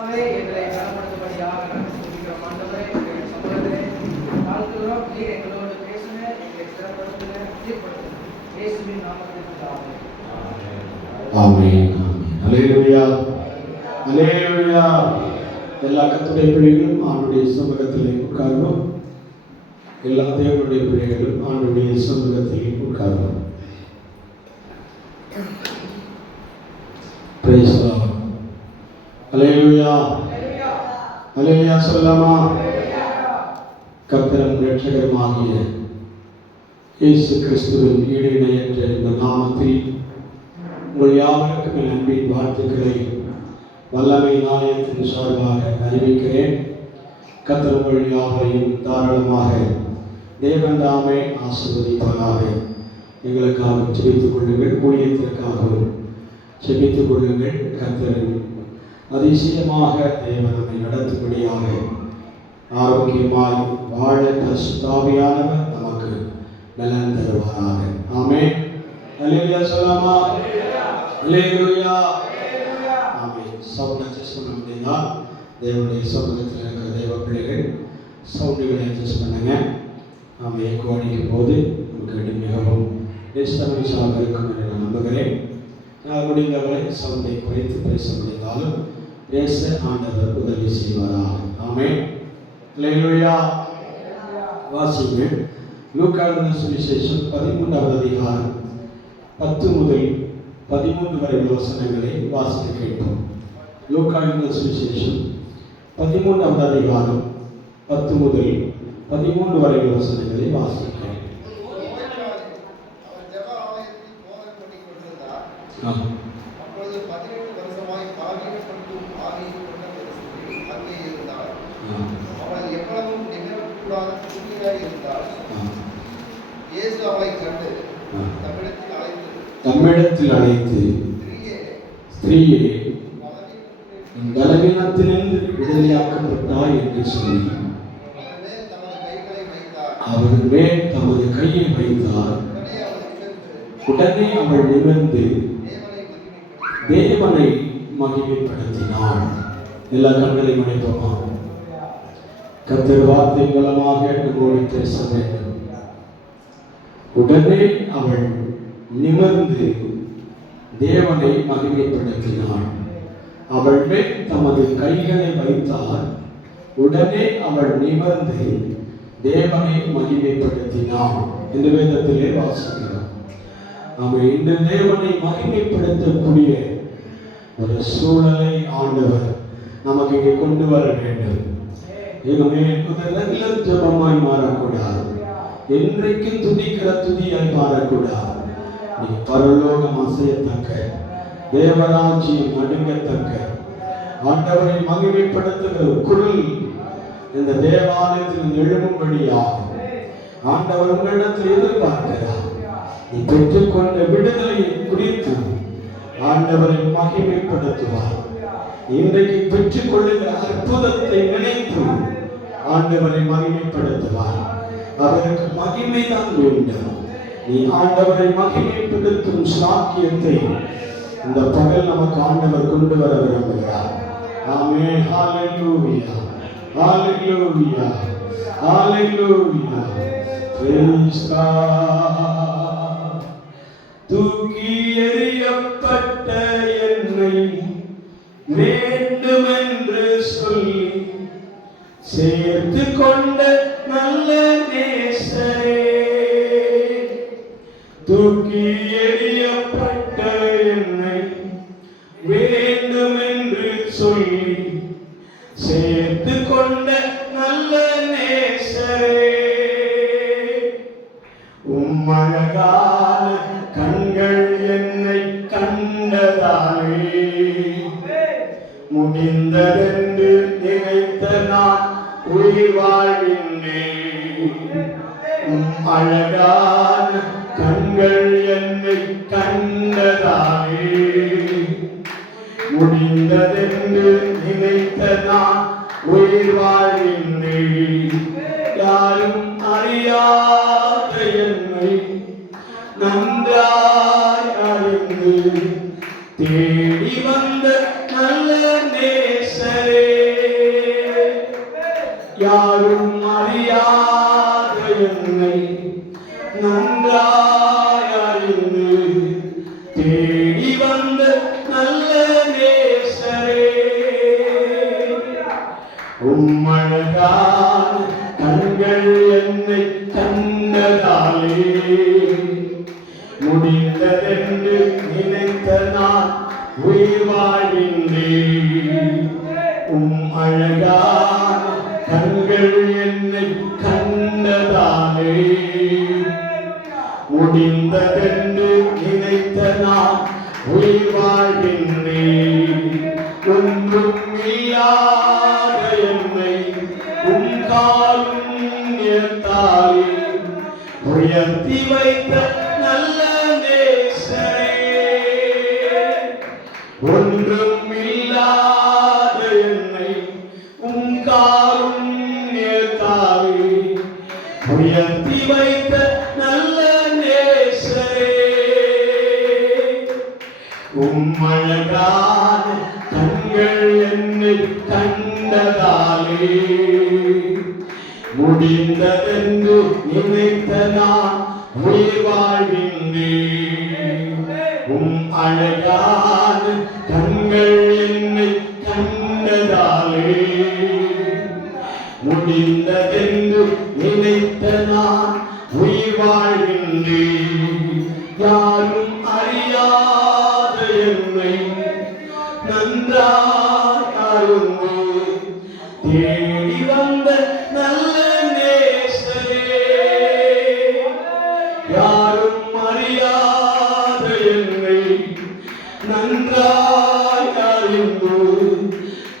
எங்களை கனப்படுத்தும்படியாக நாங்கள் சொல்லிக்கிறோம். ஆண்டவரே, எங்களுடைய சமூகத்திலே தாழ்த்துகிறோம். நீர் எங்களோடு பேசுங்க, எங்களை சிறப்படுத்துங்க, தீர்ப்படுத்துங்க. இயேசுவின் நாமத்தில் ஆமென். ஆமென். அல்லேலூயா, அல்லேலூயா. எல்லா கர்த்தருடைய பிள்ளைகளும் ஆண்டுடைய சமூகத்திலே உட்கார்வோம். எல்லா தேவனுடைய பிள்ளைகளும் ஆண்டுடைய சமூகத்திலே உட்கார்வோம். Praise the Lord. அல்லேலூயா, அல்லேலூயா சொல்லலாமா? கர்த்தரும் இரட்சகருமாகிய இயேசு கிறிஸ்துவின் ஈடு இணையற்ற இந்த நாமத்தில் உங்கள் யாவருக்கும் என் அன்பின் வாழ்த்துக்களை வல்லமை நாணயத்தின் சார்பாக அறிவிக்கிறேன். கர்த்தர் உங்கள் யாவரையும் தாராளமாக தேவன் தாமே ஆசீர்வதிப்பாராக. எங்களுக்காக ஜெபித்துக் கொள்ளுங்கள், ஊழியத்திற்காகவும் ஜெபித்துக் கொள்ளுங்கள். கர்த்தர் அதிசயமாக தேவன் நம்மை நடத்தும்படியாக ஆரோக்கியமாய் வாழ பரிசுத்த ஆவியானவர் நமக்கு நலன் தருவாராக. ஆமென். அல்லேலூயா சொல்லலாமா? அல்லேலூயா, ஆமென். சவுண்ட் அட்ஜஸ்ட் பண்ண முடியுதா? தேவனுடைய சமூகத்தில் இருக்கிற தேவ பிள்ளைகள் சவுண்டுகளை அட்ஜஸ்ட் பண்ணுங்க. நாம் ஏக்கோ அடிக்கும் போது நமக்கு மிகவும் டிஸ்டர்பன்ஸாக இருக்கும் என்று நான் நம்புகிறேன். நான் முடிந்தவரை சவுண்டை குறைத்து பேச முடிந்தாலும் பேச ஆண்டவர் உதவி செய்வாராக. ஆமென். அல்லேலூயா. வாசிங்கள். லூக்கா எழுதின சுவிசேஷம் 13வது அதிகாரம் 10 முதல் 13 வரை வசனங்களை வாசிக்க கேட்போம். லூக்கா எழுதின சுவிசேஷம் 13வது அதிகாரம் 10 முதல் 13 வரை வசனங்களை வாசிக்க கேட்போம். அப்பொழுது 18 வருஷமாய் காரியப்பட்டும் ஆவியை கொண்ட ஒரு ஸ்திரீ அங்கே இருந்தாள். அவள் எவ்வளவும் நிகழக்கூடாத துணியாய் இருந்தாள். இயேசு அவளை கண்டு தம்மிடத்தில் அழைத்து ஸ்திரீயே, பலவீனத்திலிருந்து விடுதலையாக்கப்பட்டாய் என்று சொல்லி அவர் மேல் தமது கையை வைத்தார். உடனே அவள் நிமிர்ந்து தேவனை மகிமைப்படுத்தினாள். எல்லா கண்களை மறைப்போமா? கர்த்தர் வார்த்தை மூலமாக நம்மோடு பேச வேண்டும். உடனே அவள் நிமிர்ந்து தேவனை மகிமைப்படுத்தினாள். அவள் மேல் தமது கைகளை வைத்தார். உடனே அவள் நிமிர்ந்து தேவனை மகிமைப்படுத்தினாள் என்று வேதத்திலே வாசிக்கிறோம். நாம் இந்த தேவனை மகிமைப்படுத்தக்கூடிய ஒரு சூழலை ஆண்டவர் நமக்கு இங்கே கொண்டு வர வேண்டும். எங்கள் ஜபமாய் மாறக்கூடாது, என்றைக்கு துதிக்கிற துதியாய் மாறக்கூடாது. நீ பரலோகம் அசையத்தக்க, தேவராட்சியம் நடுங்கத்தக்க, ஆண்டவரை மகிமைப்படுத்துகிற குரல் இந்த தேவாலயத்தில் எழும்படியாகும். ஆண்டவர் உங்களிடத்தில் எதிர்பார்க்கிறார். நீ பெற்றுக்கொண்ட விடுதலையை குறித்து ஆண்டவரை மகிமைப்படுத்துவார். இன்றைக்கு பெற்றுக்கொள்ளுகிற அற்புதத்தை நினைத்து ஆண்டவரை மகிமைப்படுத்துவார். அவருக்கு மகிமைதான் வேண்டும். நீ ஆண்டவரை மகிமைப்படுத்தும் சாக்கியத்தை இந்த பகல் நமக்கு ஆண்டவர் கொண்டு வர விரும்புகிறார். ஆமென். ஹalleluya, ஹalleluya, ஹalleluya. Praise God. தூக்கி எறியப்பட்ட என்னை வேண்டுமென்று சொல்லி சேர்த்து கொண்ட நல்ல நேசரே, தூக்கி எறியப்பட்ட என்னை வேண்டுமென்று சொல்லி சேர்த்து கொண்ட நல்ல நேசரே, உம்மழகான கண்கள் என்னை கண்டதாலே முடிந்ததென்று நினைத்த நான் உயிர் வாழ்கின்றேன். அழகான கண்கள் என்னை கண்டதாலே முடிந்ததென்று நினைத்த நான் உயிர் வாழ்கின்றேன். யாரும் அறியாத என்னை நன்றாய் அறிந்து தேடி வந்த நல்ல நேசரே, யாரும் அறியாத என்னை நன்றாய் அறிந்து தேடி வந்த நல்ல நேசரே, உம்மழகான கண்கள் என்னை கண்டதாலே முடிந்ததென்று நினைத்த நான் உயிர் வாழ்கின்றேன். அழகான கண்கள் என்னை கண்டதாலே முடிந்ததென்று நினைத்த நான் உயிர் வாழ்கின்றேன். ஒன்றும் இல்லாத என்னை காருண்யத்தாலே உயர்த்தி வைத்த நல்ல நேசரே, ஒன்றும் இல்லாத என்னை காருண்யத்தாலே உயர்த்தி வைத்த நல்ல நேசரே, அழகான கண்கள் என்னை கண்டதாலே முடிந்ததென்று நினைத்த நான் உயிர் வாழ்கின்றேன். அழகான கண்கள் என்னை கண்டதாலே முடிந்ததென்று நினைத்த நான் உயிர் வாழ்கின்றேன். யாரும் அறியாத என்னை நன்றாய் அறிந்து தேடி வந்த நல்ல நேசரே, யாரும் அறியாத என்னை நன்றாய் அறிந்து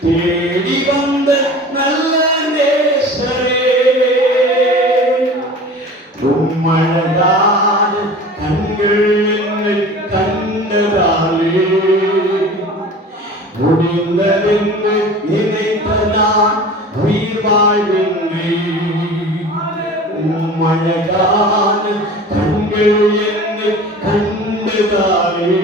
தேடி வந்த நல்ல நேசரே, அழகான கண்கள் என்னை கண்டதாலே முடிந்ததென்று நினைத்த நான் உயிர் வாழ்கின்றேன். அழகான கண்கள் என்னை கண்டதாலே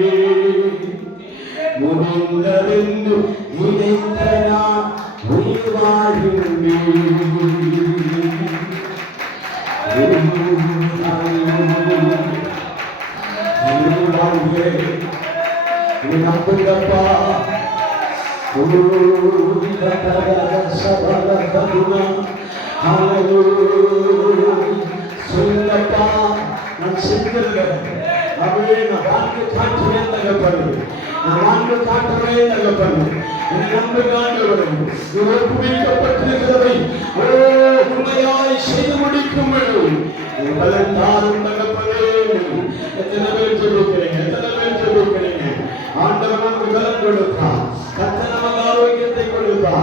முடிந்ததென்று நினைத்த நான் உயிர் வாழ்கின்றேன். நம்புங்கப்பா, சொல்லப்பா, நான் செஞ்சிருக்கேன். நான் வாழ்க்கை காட்டுவேன் தகப்பனே, நான் வாழ்க்கை காட்டுவேன் தகப்பனே. என்னை நம்புகிறார்கள் ஒப்புவிக்கப்பட்டிருக்கிறதை உண்மையாய் செய்து முடிக்கும் பலன் தாரும் தகப்பனே. எத்தனை பேர் சொல்லிக்கிறீங்க, எத்தனை பேர் சொல்லிக்கிறீங்க. ஆண்டவர் நமக்கு பலன் கொடுத்தா, கர்த்தர் நமக்கு ஆரோக்கியத்தை கொடுத்தா,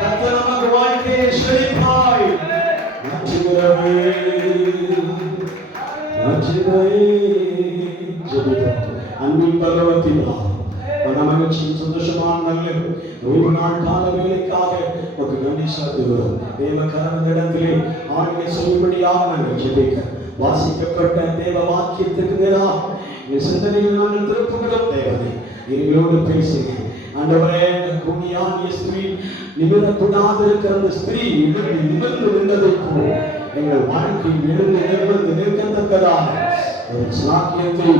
கர்த்தர் நமக்கு வாழ்க்கையை செழிப்பாய் மாற்றுகிறவே. அன்பின் பகவத்தினா மகிழ்ச்சியும் சந்தோஷமான நல்ல ஒரு நாள் கால வேலைக்காக ஒரு நன்றி செலுத்துகிறோம். தேவ கரங்களிடத்திலே ஆண்மை சொல்லும்படியாக நாங்கள் ஜெபிக்க வாசிக்கப்பட்ட தேவ வாக்கியத்துக்கு நேராக எங்கள் சிந்தனையில் நாங்கள் திருப்புகிறோம். தேவனே, எங்களோடு பேசுங்க ஆண்டவரே. குனியானிய ஸ்திரீ நிமிரக்கூடாது இருக்கிற அந்த ஸ்திரீ நிமிர்ந்து நின்றதை போல் எங்கள் வாழ்க்கையில் எழுந்து நிமிர்ந்து நிற்கத்தக்கதாக ஒரு சாக்கியத்தை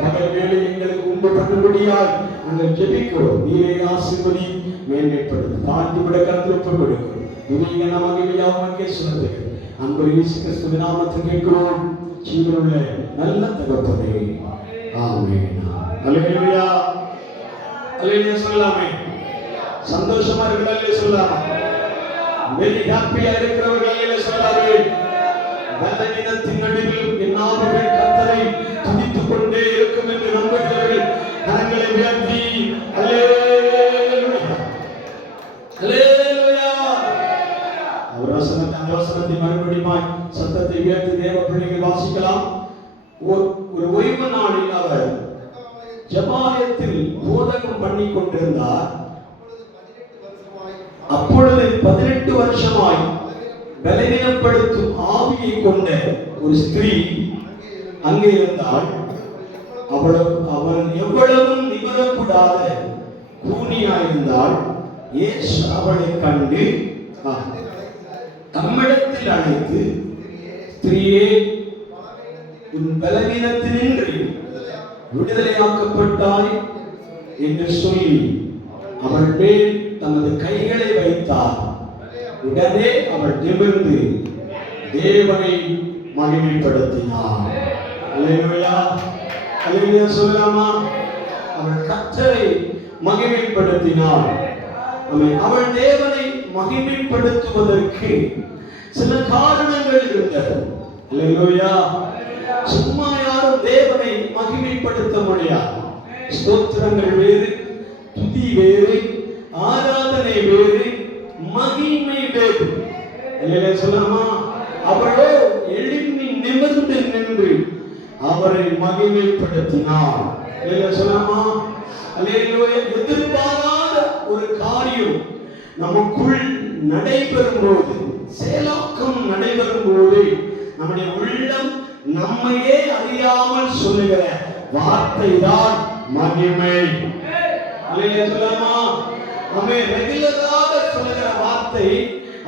பகல் வேலை எங்களுக்கு உண்டு பண்ணும்படியாய் நாங்கள் ஜெபிக்கிறோம். நீரை ஆசீர்வதி மேன்மைப்படுத்தி தாழ்ந்து விட கருத்து ஒப்புக் கொடுக்கிறோம். துதிக நமக்கு சொல்லுங்கள். அன்பு இயேசு கிறிஸ்துவின் நாமத்தில் கேட்கிறோம் ஜீவனுள்ள நல்ல தகப்பனே, ஆமென். அல்லேலூயா, அல்லேலூயா சொல்லலாமே. சந்தோஷமா இருக்கிறார்களே சொல்லலாமா? வெரி ஹாப்பியா இருக்கிறவர்களே சொல்லலாமே. பலவீனத்தின் நடுவில் என் நாவுகள் கர்த்தரை துதித்துக் கொண்டே இருக்கும் என்று நம்புகிறவர்கள் கரங்களை உயர்த்தி அல்லேலூயா, அல்லேலூயா. அந்த வசனத்தை மறுபடியும் சத்தத்தை உயர்த்தி தேவ பிள்ளைகள் வாசிக்கலாம். ஒரு ஓய்வு நாளில் அவர் ஜெபாலயத்தில் போதகம் பண்ணி கொண்டிருந்தார். அப்பொழுது 18 வருஷமாய் பலவீனப்படுத்தும் ஆவியை கொண்ட ஒரு ஸ்திரீ அங்கே இருந்தாள். அவள் எவ்வளவும் நிமிரக்கூடாத கூனியாயிருந்தாள். இயேசு அவளை கண்டு தம்மிடத்தில் அழைத்து, ஸ்திரீயே உன் பலவீனத்தினின்று விடுதலையாக்கப்பட்டாய் என்று சொல்லி அவள் மேல் தமது கைகளை வைத்தார். உடனே அவள் நிமிர்ந்து தேவனை மகிமைப்படுத்தினார். அல்லேலூயா, அல்லேலூயா சொல்லலாமா? அவள் கர்த்தரை மகிமைப்படுத்தினாள். அவள் தேவனை மகிமைப்படுத்துவதற்கு சில காரணங்கள் இருந்தது. அல்லேலூயா. சும்மா யாரும் தேவனை மகிமைப்படுத்த முடியாது. ஸ்தோத்திரங்கள் வேறு, துதி வேறு, ஆராதனை வேறு, மகிமை வேறு. அல்லேலூயா சொல்லலாமா? அவளோ எழும்பி நிமிர்ந்து நின்று அவரை மகிமைப்படுத்தினார். அல்லேலூயா சொல்லலாமா? அல்லேலூயா. எதிர்பாராத ஒரு காரியம் நமக்குள் நடைபெறும் போது, செயலாக்கம் நடைபெறும் போது, நம்முடைய உள்ளம் நம்மையே அறியாமல் சொல்லுகிற வார்த்தை தான் மகிமை. அல்லேலூயா சொல்லலாமா? நம்ம ரெகுலராக சொல்லுகிற வார்த்தை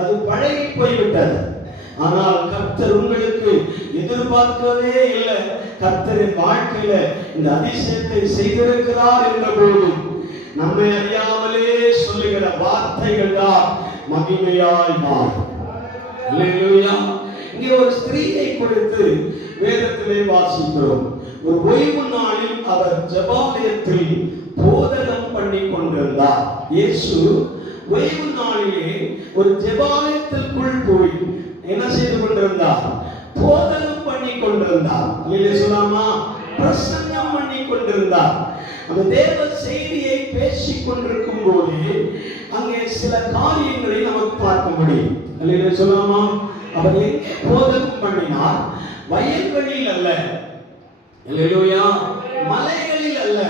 அது பழகி போய்விட்டது. ஆனால் கர்த்தர் உங்களுக்கு எதிர்பார்க்கவே இல்லை. கர்த்தரின் வாழ்க்கையில இந்த அதிசயத்தை செய்திருக்கிறார் என்ற போது நம்மை அறியாமலே சொல்லுகிற வார்த்தைகள் தான் மகிமையாய் மாறும். அல்லேலூயா. இங்கே ஒரு ஸ்திரீயை குறித்து வேதத்திலே வாசிக்கிறோம். ஒரு ஓய்வு நாளில் அவர் ஜெபாலயத்தில் போதகம் பண்ணி கொண்டிருந்தார். இயேசு ஓய்வு நாளிலே ஒரு ஜெபாலயத்திற்குள் போய் என்ன செய்து கொண்டிருந்தார்? போதகம் பண்ணி கொண்டிருந்தார். இல்லையா சொல்லாமா? பிரசங்கம் பண்ணி கொண்டிருந்தார். அந்த தேவ செய்தியை பேசிக் கொண்டிருக்கும் போது அங்கே சில காரியங்களை நமக்கு பார்க்க முடியும். இல்லையா சொல்லாமா? அவர் எங்கே போதகம் பண்ணினார்? வயல்வெளியில் அல்ல, அல்லேலூயா, மலைகளில் அல்ல,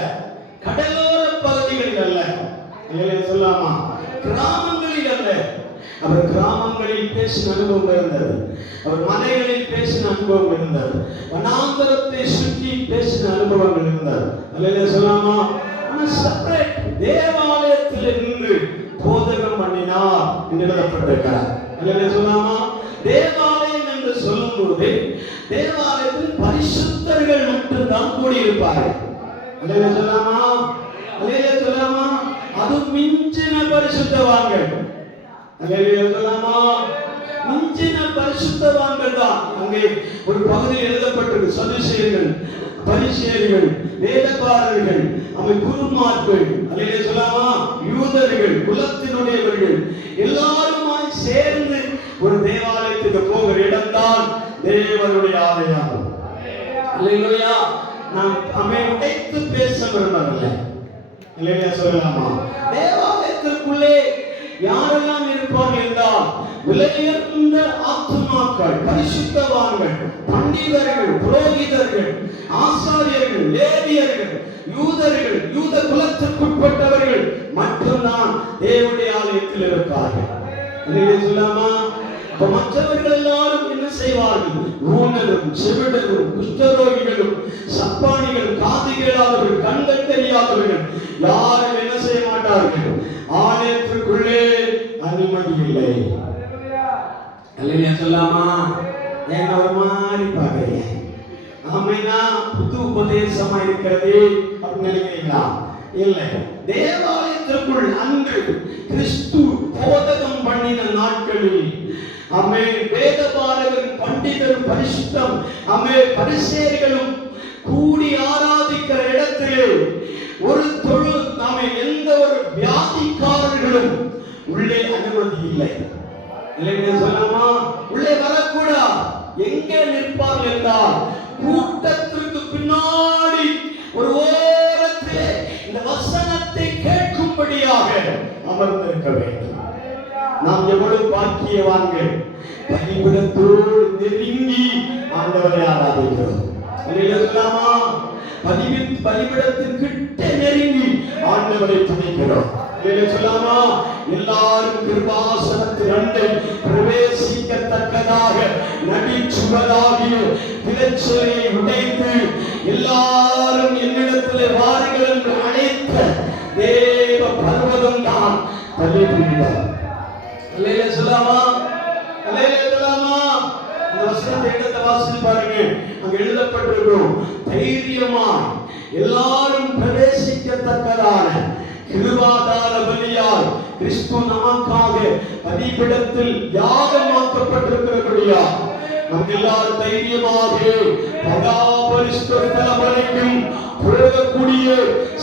கடலோர பகுதிகளில் அல்ல, அல்லேலூயா சொல்லாமா, கிராமங்களில் அல்ல. அவர் கிராமங்களில் பேசின அனுபவம் இருந்தது. அவர் மலைகளில் பேசின அனுபவம் இருந்தது. வனாந்தரத்தை சுற்றி பேசின அனுபவங்கள் இருந்தது. அல்லேலூயா சொல்லாமா? ஆனா செப்பரேட் தேவாலயத்தில் இருந்து போதகம் பண்ணினார் என்று எழுதப்பட்டிருக்கிறார். அல்லேலூயா சொல்லாமா? தேவாலயம் என்று சொல்லும்போது தேவாலயத்தில் பரிசுத்தர்கள் மட்டும்தான் கூடியிருப்பார்கள். அல்லேலூயா சொல்லாமா? அல்லேலூயா சொல்லாமா? அது மிஞ்சின பரிசுத்தவான்கள். அல்லேலூயா சொல்லாமா? மிஞ்சின பரிசுத்தவான்கள் தான். அங்கே ஒரு பகுதியில் எழுதப்பட்டிருக்கு. சதுசேயர்கள், பரிசேயர்கள், வேதபாரகர்கள், குருமார்கள், அல்லேலூயா சொல்லாமா, யூதர்கள், குலத்தினுடையவர்கள் எல்லாருமாய் சேர்ந்து ஒரு தேவாலயத்துக்கு போகிற இடம்தான் தேவனுடைய ஆலயம். அல்லேலூயா. நாம் உடைத்து பேச விரும்பவில்லை. அல்லேலூயா சொல்லலாமா? தேவாலயத்திற்குள்ளே யாரெல்லாம் இருப்பார்கள் என்றால் விலையுயர்ந்த ஆத்துமாக்கள், பரிசுத்தவான்கள், பண்டிதர்கள், புரோகிதர்கள், ஆசாரியர்கள், லேவியர்கள், யூதர்கள், யூத குலத்திற்குட்பட்டவர்கள் மட்டும்தான் தேவனுடைய ஆலயத்தில் இருப்பார்கள். சொல்லாமா? மற்றவர்கள் எல்லாரும் என்ன செய்வார்கள்? ஊனரும், செவிடரும், குஷ்டரோகிகளும், சப்பானிகள், காது கேளாதவர்கள், கண்கள் தெரியாதவர்கள் யாரும் என்ன செய்ய மாட்டார்கள்? ஆலயத்திற்குள்ளே அனுமதி இல்லை. அல்லேலூயா சொல்லாமா? ஏன் ஒரு மாதிரி பாக்குறீங்க? ஆமைனா புது உபதேசமா இருக்கிறது அப்படின்னு நினைக்கிறீங்களா? இல்லை. தேவாலயத்திற்குள் அன்று கிறிஸ்து போதகம் பண்ணின நாட்களில் வேதபாரகரும், பண்டிதரும், பரிசுத்தம் பரிசேயர்களும் கூடி ஆராதிக்கிற இடத்திலே ஒரு தொழு எந்த ஒரு வியாதிக்காரர்களும் உள்ளே அனுமதி இல்லை. சொல்லாமா? உள்ளே வரக்கூடாது. எங்கே நிற்பார்கள் என்றால் கூட்டத்திற்கு பின்னாடி ஒரு ஓரத்திலே இந்த வசனத்தை கேட்கும்படியாக அமர்ந்திருக்க வேண்டும். நாம் எவ்வளவு பாக்கியவான்கள்! பலிபீடத்தோடு நெருங்கி ஆண்டவரை ஆராதிக்கிறோம். பலிபீடத்திற்கிட்ட நெருங்கி ஆண்டவரை துதிக்கிறோம். சொல்லாமா? எல்லாரும் கிருபாசனத்தின் அண்டை பிரவேசிக்கத்தக்கதாக நடிச்சுவதாகிய திரைச்சலையை உடைத்து எல்லாரும் என்னிடத்திலே வாருங்கள் என்று அழைத்த தேவ பர்வதம் தான் பலிபீடம். சொல்லாமா? அல்லேலூயா. இந்த வசனத்தை எடுத்து வாசித்து பாருங்க. அங்க எழுதப்பட்டிருக்கும், தைரியமாய் எல்லாரும் பிரவேசிக்கத்தக்கதான கிருபாதார பலியால் கிறிஸ்து நமக்காக பலிபீடத்தில் யாகமாக்கப்பட்டிருக்கிறபடியா நாம் எல்லாரும் தைரியமாக மகா பரிசுத்த பலிக்கும் போகக்கூடிய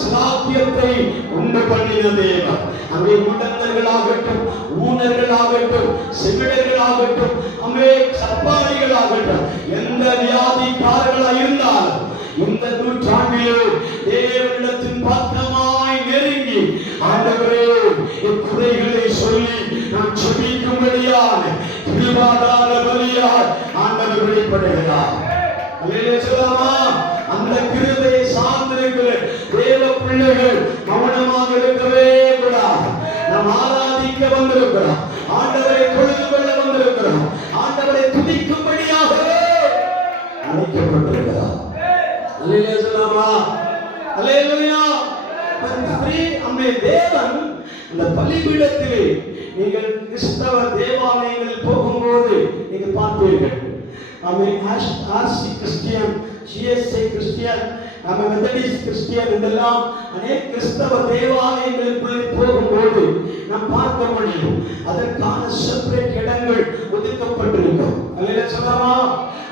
சாத்தியத்தை உண்டு பண்ணின தேவன். அங்கே முடந்தர்களாகட்டும், ஊனர்களாகட்டும், செவிடர்களாகட்டும், அங்கே சப்பானிகளாகட்டும், எந்த வியாதிக்காரர்களாக இருந்தாலும் இந்த நூற்றாண்டிலே தேவனிடத்தின் பக்கமாய் நெருங்கி, ஆண்டவரே இக்குறைகளை சொல்லி நாம் செபிக்கும்படியான கிருபாதார பலியால் ஆண்டவர் வெளிப்படுகிறார். அல்லேலூயா. அந்த கிருபையை சார்ந்திருக்கிற தேவ பிள்ளைகள் மௌனமாக இருக்கவே கூடாது. நாம் ஆராதிக்க வந்திருக்கிறோம், ஆண்டவரை தொழுது கொள்ள வந்திருக்கிறோம், ஆண்டவரை துதிக்கும்படியாகவே அழைக்கப்பட்டிருக்கிறோம். அல்லேலூயா. அல்லேலூயா. அம்மே தேவன் இந்த பலிபீடத்திலே நீங்கள் கிறிஸ்தவ தேவாலயங்களில் போகும்போது நீங்கள் பார்ப்பீர்கள். RC Christian, CSI Christian, Methodist Christian இதெல்லாம் அநேக கிறிஸ்தவ தேவாலயங்களுக்குள்ளே போகும்போது நாம் பார்க்க முடியும். அதற்கான செப்பரேட் இடங்கள் ஒதுக்கப்பட்டிருக்கும். அல்லேலூயா.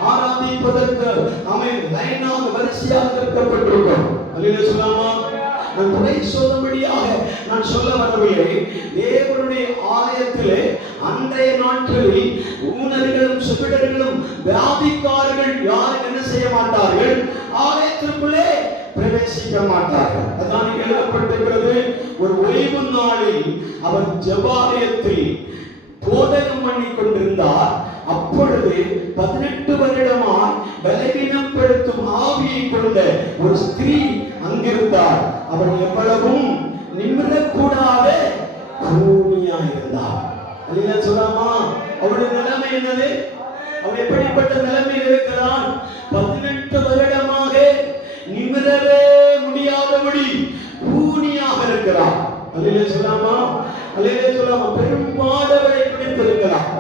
ஆராதிப்பதற்கு லைனாக வரிசையாக இருக்கப்பட்டிருக்கும். அல்லேலூயா. நான் குறை சொல்லும்படியாக நான் சொல்ல வரவில்லை. தேவனுடைய ஆலயத்திலே அன்றைய நாட்களில் ஊனர்களும் சுபிடர்களும் வியாதிக்காரர்கள் யாரும் என்ன செய்ய மாட்டார்கள், ஆலயத்திற்குள்ளே பிரவேசிக்க மாட்டார்கள். அதான் எழுதப்பட்டிருக்கிறது. ஒரு ஓய்வு நாளில் அவர் ஜெபாலயத்தில் போதகம் பண்ணி கொண்டிருந்தார். அப்பொழுது 18 வருடமாய் பலவீனப்படுத்தும் ஆவியை கொண்ட ஒரு ஸ்திரீ அங்கிருந்தார். அவள் எவ்வளவும் நிமிரக்கூடாத கூனியாயிருந்தார். அல்லேலூயா சொல்லாமா. அவளுடைய நிலைமை என்னது? அவள் எப்படிப்பட்ட நிலைமையில் இருக்கிறான்? 18 வருடமாக நிமிரவே முடியாதபடி கூனியாக இருக்கிறார். அல்லேலூயா சொல்லாமா. அல்லேலூயா சொல்லாமா. பெரும்பாடவரை பிடித்திருக்கலாம்.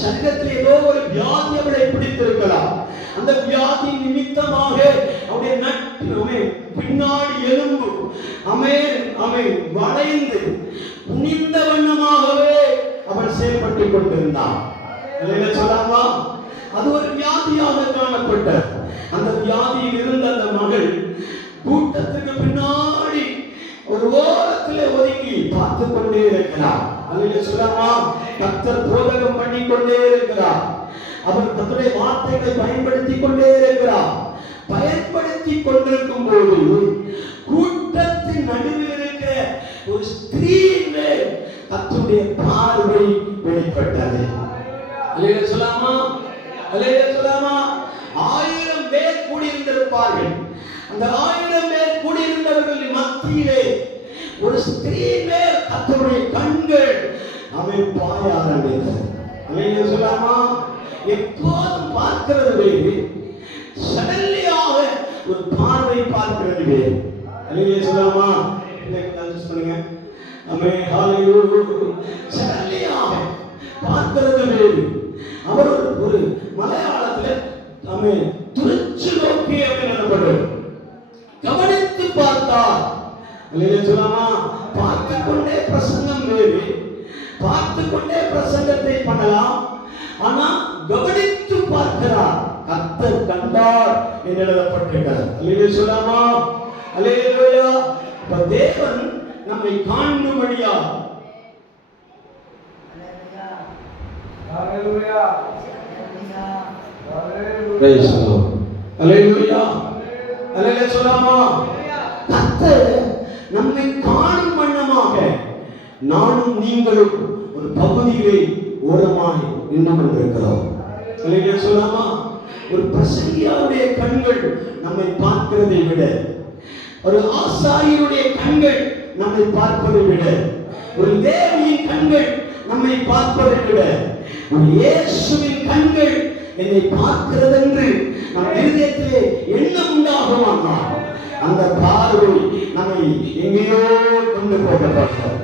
சரீரத்தில் ஏதோ ஒரு வியாதி அவளை பிடித்திருக்கலாம். அந்த வியாதி நிமித்தமாக அவருடைய பின்னாடி எலும்பு வளைந்து குனிந்த வண்ணமாகவே அவள் செயல்பட்டுக் கொண்டிருந்தாள். சொல்லாமா. அது ஒரு வியாதியாக காணப்பட்டது. அந்த வியாதியில் இருந்த அந்த மகள் கூட்டத்துக்கு பின்னாடி ஒரு ஓரத்திலே ஒதுங்கி பார்த்து கொண்டே இருக்கிறார். சொல்லாமா. கர்த்தர் போதகம் பண்ணி கொண்டே இருக்கிறார். அவர் தன்னுடைய வார்த்தைகளை பயன்படுத்தி கொண்டே இருக்கிறார். பயன்படுத்தி கொண்டிருக்கும் போது கூட்டத்தின் நடுவில் இருக்கிற ஒரு ஸ்திரீயின் மேல் கர்த்தருடைய பார்வை வெளிப்பட்டது. அல்லேலூயா சொல்லாமா. அல்லேலூயா சொல்லாமா. 1000 பேர் கூடியிருந்திருப்பார்கள். அந்த 1000 பேர் கூடியிருந்தவர்களின் மத்தியிலே ஒரு ஸ்திரீயின் மேல் கர்த்தருடைய கண்கள் பாய ஆரம்பித்தது. அல்லேலூயா சொல்லாமா. எப்போதும் பார்க்கிறது வேறு, சடன்லியாக ஒரு பார்வை பார்க்கிறது வேறு. அல்லேலூயா சொல்லாமா. பண்ணுங்க. சடன்லியாக பார்க்கிறது வேறு. அவர் ஒரு மலையாளத்தில் துரிச்சு நோக்கி அப்படின்னு கவனித்து பார்த்தார். அல்லேலூயா சொல்லாமா. பார்த்து கொண்டே பிரசங்கம் வேறு, பார்த்து கொண்டே பிரசங்கத்தை பண்ணலாம். ஆனா கவனித்து பார்க்கிறார். கர்த்தர் கண்டார் என்று எழுதப்பட்டிருக்கிறது. அல்லேலூயா சொல்லாமா. அல்லேலூயா. தேவன் நம்மை காணும்படியா. அல்லேலூயா. Praise the Lord. அல்லேலூயா. அல்லேலூயா சொல்லாமா. கர்த்தர் நம்மை காணும் வண்ணமாக நானும் நீங்களும் ஒரு பகுதியிலே ஓரமாய் நின்று கொண்டிருக்கிறோம். அல்லேலூயா சொல்லாமா. ஒரு பிரசங்கியாருடைய கண்கள் நம்மை பார்க்கிறதை விட, ஒரு ஆசாரியருடைய கண்கள் நம்மை பார்ப்பதை விட, ஒரு லேவியின் கண்கள் நம்மை பார்ப்பதை விட, ஒரு இயேசுவின் கண்கள் என்னை பார்க்கிறது என்று நம் இதயத்திலே எண்ணம் உண்டாகுமானால் அந்த பார்வை நம்மை எங்கேயோ கொண்டு போகப்பட்டோம்.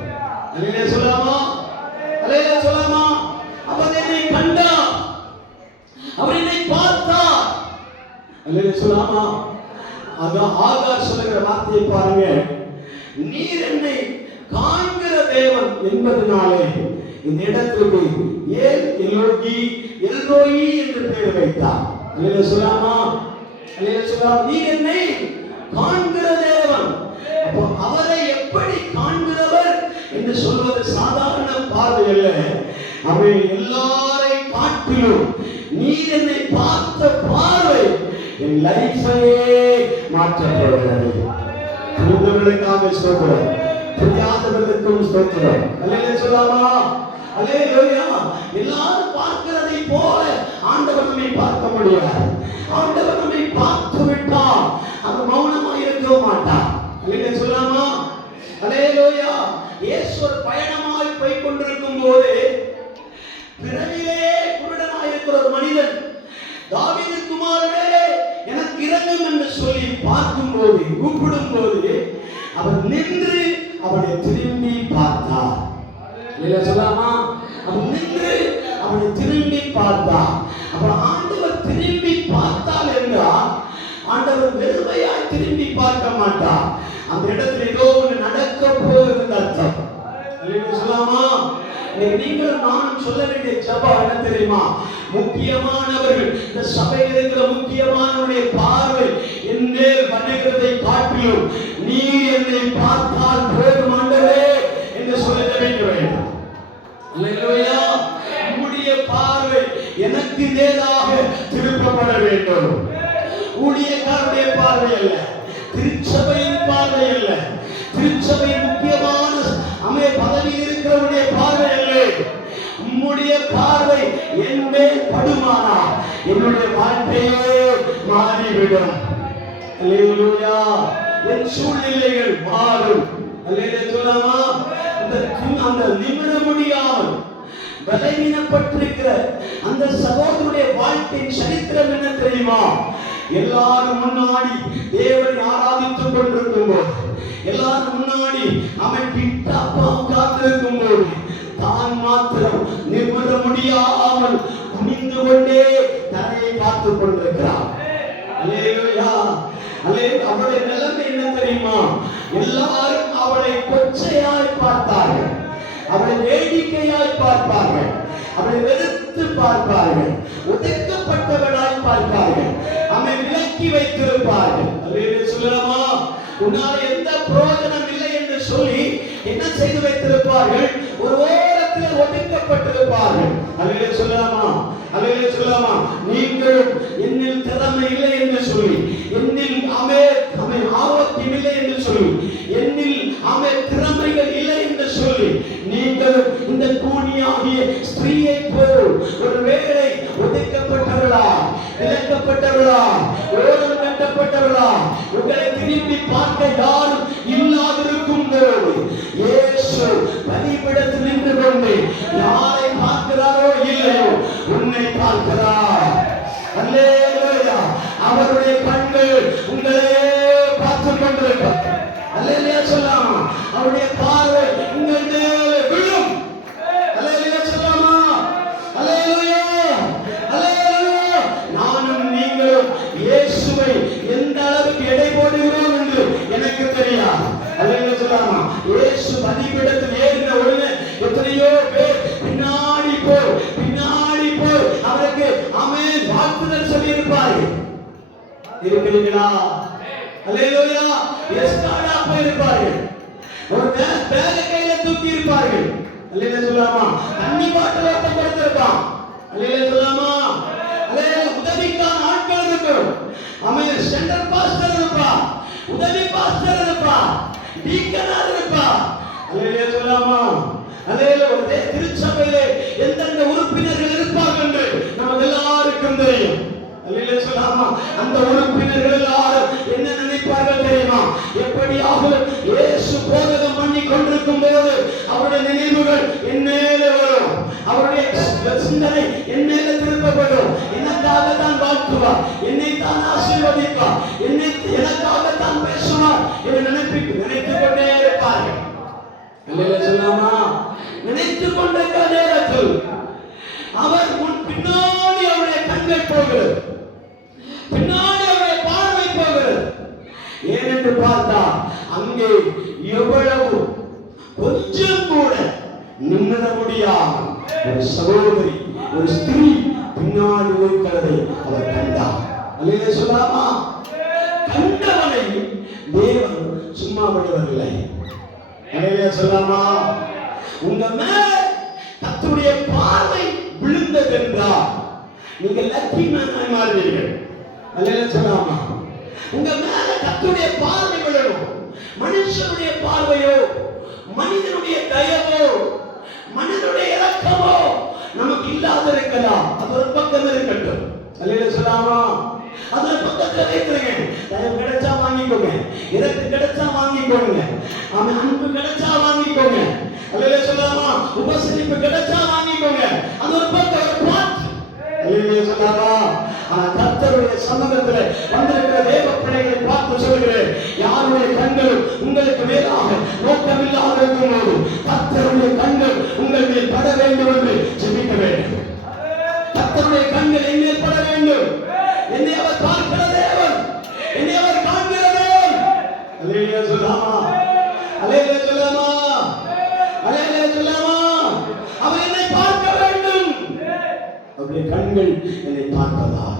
அல்லேலூயா சொல்லாமா. அல்லேலூயா சொல்லாமா. அவர் என்னை கண்டார். அவர் என்னை பார்த்தார். அல்லேலூயா சொல்லாமா. அது ஆகார் சொல்லுகிற வார்த்தையை பாருங்க. நீர் என்னை காண்கிற தேவன் என்பதனாலே இந்த இடத்திற்கு ஏல் எல்லோகி எல்ரோயி என்று பெயர் வைத்தார். அல்லேலூயா சொல்லாமா. அல்லேலூயா சொல்லாமா. நீர் என்னை காண்கிற தேவன். அப்போ அவரை எப்படி காண்கிறவர் என்று சொல்வது சாதாரண பார்வை அல்ல. அவர் எல்லாரை காட்டிலும் நீர் என்னை பார்த்த பார்வை என் லைஃபையே மாற்றப்படுகிறது. புரிந்தவர்களுக்காக ஸ்தோத்திரம், புரியாதவர்களுக்கும் ஸ்தோத்திரம். அல்லேலூயா சொல்லாமா. அல்லேலூயா. எல்லாரும் பார்க்கிறதை போல ஆண்டவர் நம்மை பார்க்க முடியாது. ஆண்டவர் நம்மை பார்த்து விட்டால் அவர் மௌனமாக இருக்க மாட்டார். அல்லேலூயா சொல்லாமா. அல்லேலூயா. இயேசு பயணமாய் போய் கொண்டிருக்கும் போது பிறவிலே குருடனாய் இருக்கிற ஒரு மனிதன் தாவீது குமாரனே எனக்கு இரங்கும் என்று சொல்லி பார்க்கும் போது கூப்பிடும் போது அவர் நின்று அவனை திரும்பி பார்த்தார். அல்லேலூயா சொல்லாமா. அவர் நின்று அவனை திரும்பி பார்த்தார். அவர் ஆண்டவர் திரும்பி பார்த்தால் என்றால் ஆண்டவர் வெறுமையாய் திரும்பி பார்க்க மாட்டார். அந்த இடத்துல ஏதோ ஒன்று நடக்க போகிறது அர்த்தம். அல்லேலூயா சொல்லாமா. நீங்கள் நானும் சொல்ல வேண்டிய ஜெபம் என்ன தெரியுமா? முக்கியமானவர்கள், இந்த சபையில் இருக்கிற முக்கியமானவருடைய பார்வை என்னே பண்ணுகிறதை காட்டிலும் நீ என்னை பார்த்தால் போதும் ஆண்டவரே என்று சொல்ல வேண்டும். அல்லேலூயா. உம்முடைய பார்வை எனக்கு நேராக திருப்பப்பட வேண்டும். ஊழியக்காரருடைய பார்வை அல்ல, திருச்சபையின் பார்வை அல்ல, திருச்சபையின் முக்கியமான பதவியில் இருக்கிறவருடைய பார்வை அல்ல. உம்முடைய பார்வை என் மேல் படுமானா என்னுடைய வாழ்க்கையே மாறிவிடும். அல்லேலூயா. என் சூழ்நிலைகள் மாறும். அல்லேலூயா சொல்லாமா. அந்த நிமிர முடியாமல் பலவீனப்பட்டிருக்கிற அந்த சகோதரனுடைய வாழ்க்கையின் சரித்திரம் என்ன தெரியுமா? எல்லாரும் முன்னாடி தேவனை ஆராதித்துக் கொண்டிருக்கும் போது, எல்லாரும் முன்னாடி அவன் பிட்டப்பா காத்திருக்கும் போது தான் மாத்திரம் நிமிர முடியாமல் குனிந்து கொண்டே தரையை பார்த்துக் கொண்டிருக்கிறான். அல்லேலூயா. அவளுடைய நிலைமை என்ன தெரியுமா? எல்லாரும் அவளை கொச்சையாய் பார்த்தார்கள், அவளை வேடிக்கையாய் பார்ப்பார்கள், அவளை வெறுத்து பார்ப்பார்கள், ஒதுக்கப்பட்டவனாய் பார்ப்பார்கள், அவனை விலக்கி வைத்திருப்பார்கள். அல்லேலூயா சொல்லலாமா. உன்னால் எந்த பிரயோஜனம் இல்லை என்று சொல்லி என்ன செய்து வைத்திருப்பார்கள்? ஒரு ஓரத்தில் ஒதுக்கப்பட்டிருப்பார்கள். அல்லேலூயா சொல்லலாமா. அல்லேலூயா சொல்லலாமா. நீங்கள் என்னில் திறமை இல்லை என்று சொல்லி, என்னில் ஆரோக்கியம் இல்லை என்று சொல்லி, என்னில் திறமைகள் இல்லை என்று சொல்லி நீங்கள் இந்த கூனியாகிய ஸ்திரீயை போல் ஒருவேளை ஒதுக்கப்பட்டவர்களா, விலக்கப்பட்டவர்களா, ஓரம் கட்டப்பட்டவர்களா, உங்களை திரும்பி பார்க்க யாரும் இல்லாதிருக்கும் போது இயேசு பலிபீடத்தில் நின்று கொண்டு யாரை பார்க்கிறாரோ இல்லையோ உன்னை பார்க்கிறார். அல்லேலூயா. அவருடைய கண்கள் உங்களையே பார்த்துக் கொண்டிருக்கிறார். அல்லேலூயா சொல்லாமா. அவருடைய பார்வை உங்கள் மேலே விழும். அல்லேலூயா சொல்லாமா. அல்லேலூயா. அல்லேலூயா. நானும் நீங்களும் இயேசுவை எந்த அளவுக்கு எடை போடுகிறோம் என்று எனக்கு தெரியாது. அல்லேலூயா சொல்லாமா. இயேசு பலிபீடத்தில் ஏறின உடனே எத்தனையோ பேர் பின்னாடி போய் அவருக்கு ஆமென் வாழ்த்துதல் சொல்லி இருப்பார்கள். இருக்கிறீங்களா? அல்லேலூயா. எஸ்காடா போயிருப்பார்கள். ஒரு பேக கையில தூக்கி இருப்பார்கள். அல்லேலூயா சொல்லாமா. தண்ணி பாட்டில் ஒருத்தன் கொடுத்திருப்பான். அல்லேலூயா சொல்லாமா. அல்லேலூயா. உதவிக்கான ஆட்கள் இருக்கும். அவன் சென்டர் பாஸ்டர் இருப்பா, உதவி பாஸ்டர் இருப்பா, டீக்கனார் இருப்பா. அல்லேலூயா சொல்லாமா. அல்லேலூயா. திருச்சபையிலே எந்தெந்த உறுப்பினர்கள் இருப்பார்கள் என்று நமக்கு எல்லாருக்கும் தெரியும். அல்லேலூயா சொல்லாமா. அந்த உறுப்பினர்கள் எல்லாரும் என்ன நினைப்பார்கள் தெரியுமா? எப்படியாக இயேசு போதகம் பண்ணி கொண்டிருக்கும் போது அவருடைய நினைவுகள் என்னேலே வரும், அவருடைய சிந்தனை என்னேலே திருப்பப்படும். எனக்காக தான் வாழ்த்துவார், என்னை தான் ஆசீர்வதிப்பார், எனக்காக தான் பேசுவார் என்று நினைத்துக் கொண்டே இருப்பார்கள். அல்லேலூயா சொல்லாமா. நினைத்துக் கொண்டிருக்கிற நேரத்தில் அவர் முன் பின்னாடி அவருடைய கண்கள் அறியாமல் ஒரு சகோதரி, ஒரு ஸ்திரீ பின்னாடி இருக்கிறதை அவர் கண்டார். அல்லேலூயா சொல்லாமா? கண்டவனை தேவன் சும்மா விடுவதில்லை. அல்லேலூயா சொல்லாமா? உங்க மேல கர்த்தருடைய பார்வை விழுந்ததென்றால் நீங்க லக்கி மேனாய் மாறுவீர்கள். அல்லேலூயா சொல்லாமா? உங்க மேல கர்த்தருடைய பார்வை விழணும். மனுஷனுடைய பார்வையோ, மனிதனுடைய தயவோ, மனிதனுடைய இரக்கமோ நமக்கு இல்லாத இருக்கலாம். அது ஒரு பக்கம் இருக்கட்டும். அல்லேலூயா சொல்லாமா? அது ஒரு பக்கத்துல வைக்கிறீங்க. தயவு கிடைச்சா வாங்கிக்கோங்க, இரக்கம் கிடைச்சா வாங்கிக்கோங்க, அவன் அன்பு கிடைச்சா வாங்கிக்கோங்க. அல்லேலூயா சொல்லாமா? உபசரிப்பு கிடைச்சா வாங்கிக்கோங்க. அது ஒரு பக்கம், ஒரு பாட். அல்லேலூயா சொல்லாமா? ஆனா கர்த்தருடைய சமூகத்துல வந்திருக்கிற தேவ பிள்ளைகளை பார்த்து சொல்கிறேன், யாருடைய கண்களும் உங்களுக்கு மேலாக நோக்கமில்லாத இருக்கும்போது கர்த்தருடைய கண்கள் உங்கள் மேல் பட வேண்டும் என்று ஜெபிக்க வேண்டும். கர்த்தருடைய கண்கள் என் மேல் பட வேண்டும். என்னை அவர் பார்க்கிற தேவன், என்னை அவர் காண்கிற தேவன். அல்லேலூயா சொல்லாமா? அல்லேலூயா சொல்லாமா? அல்லேலூயா சொல்லாமா? அவர் என்னை பார்க்க வேண்டும். அவருடைய கண்கள் என்னை பார்ப்பதாக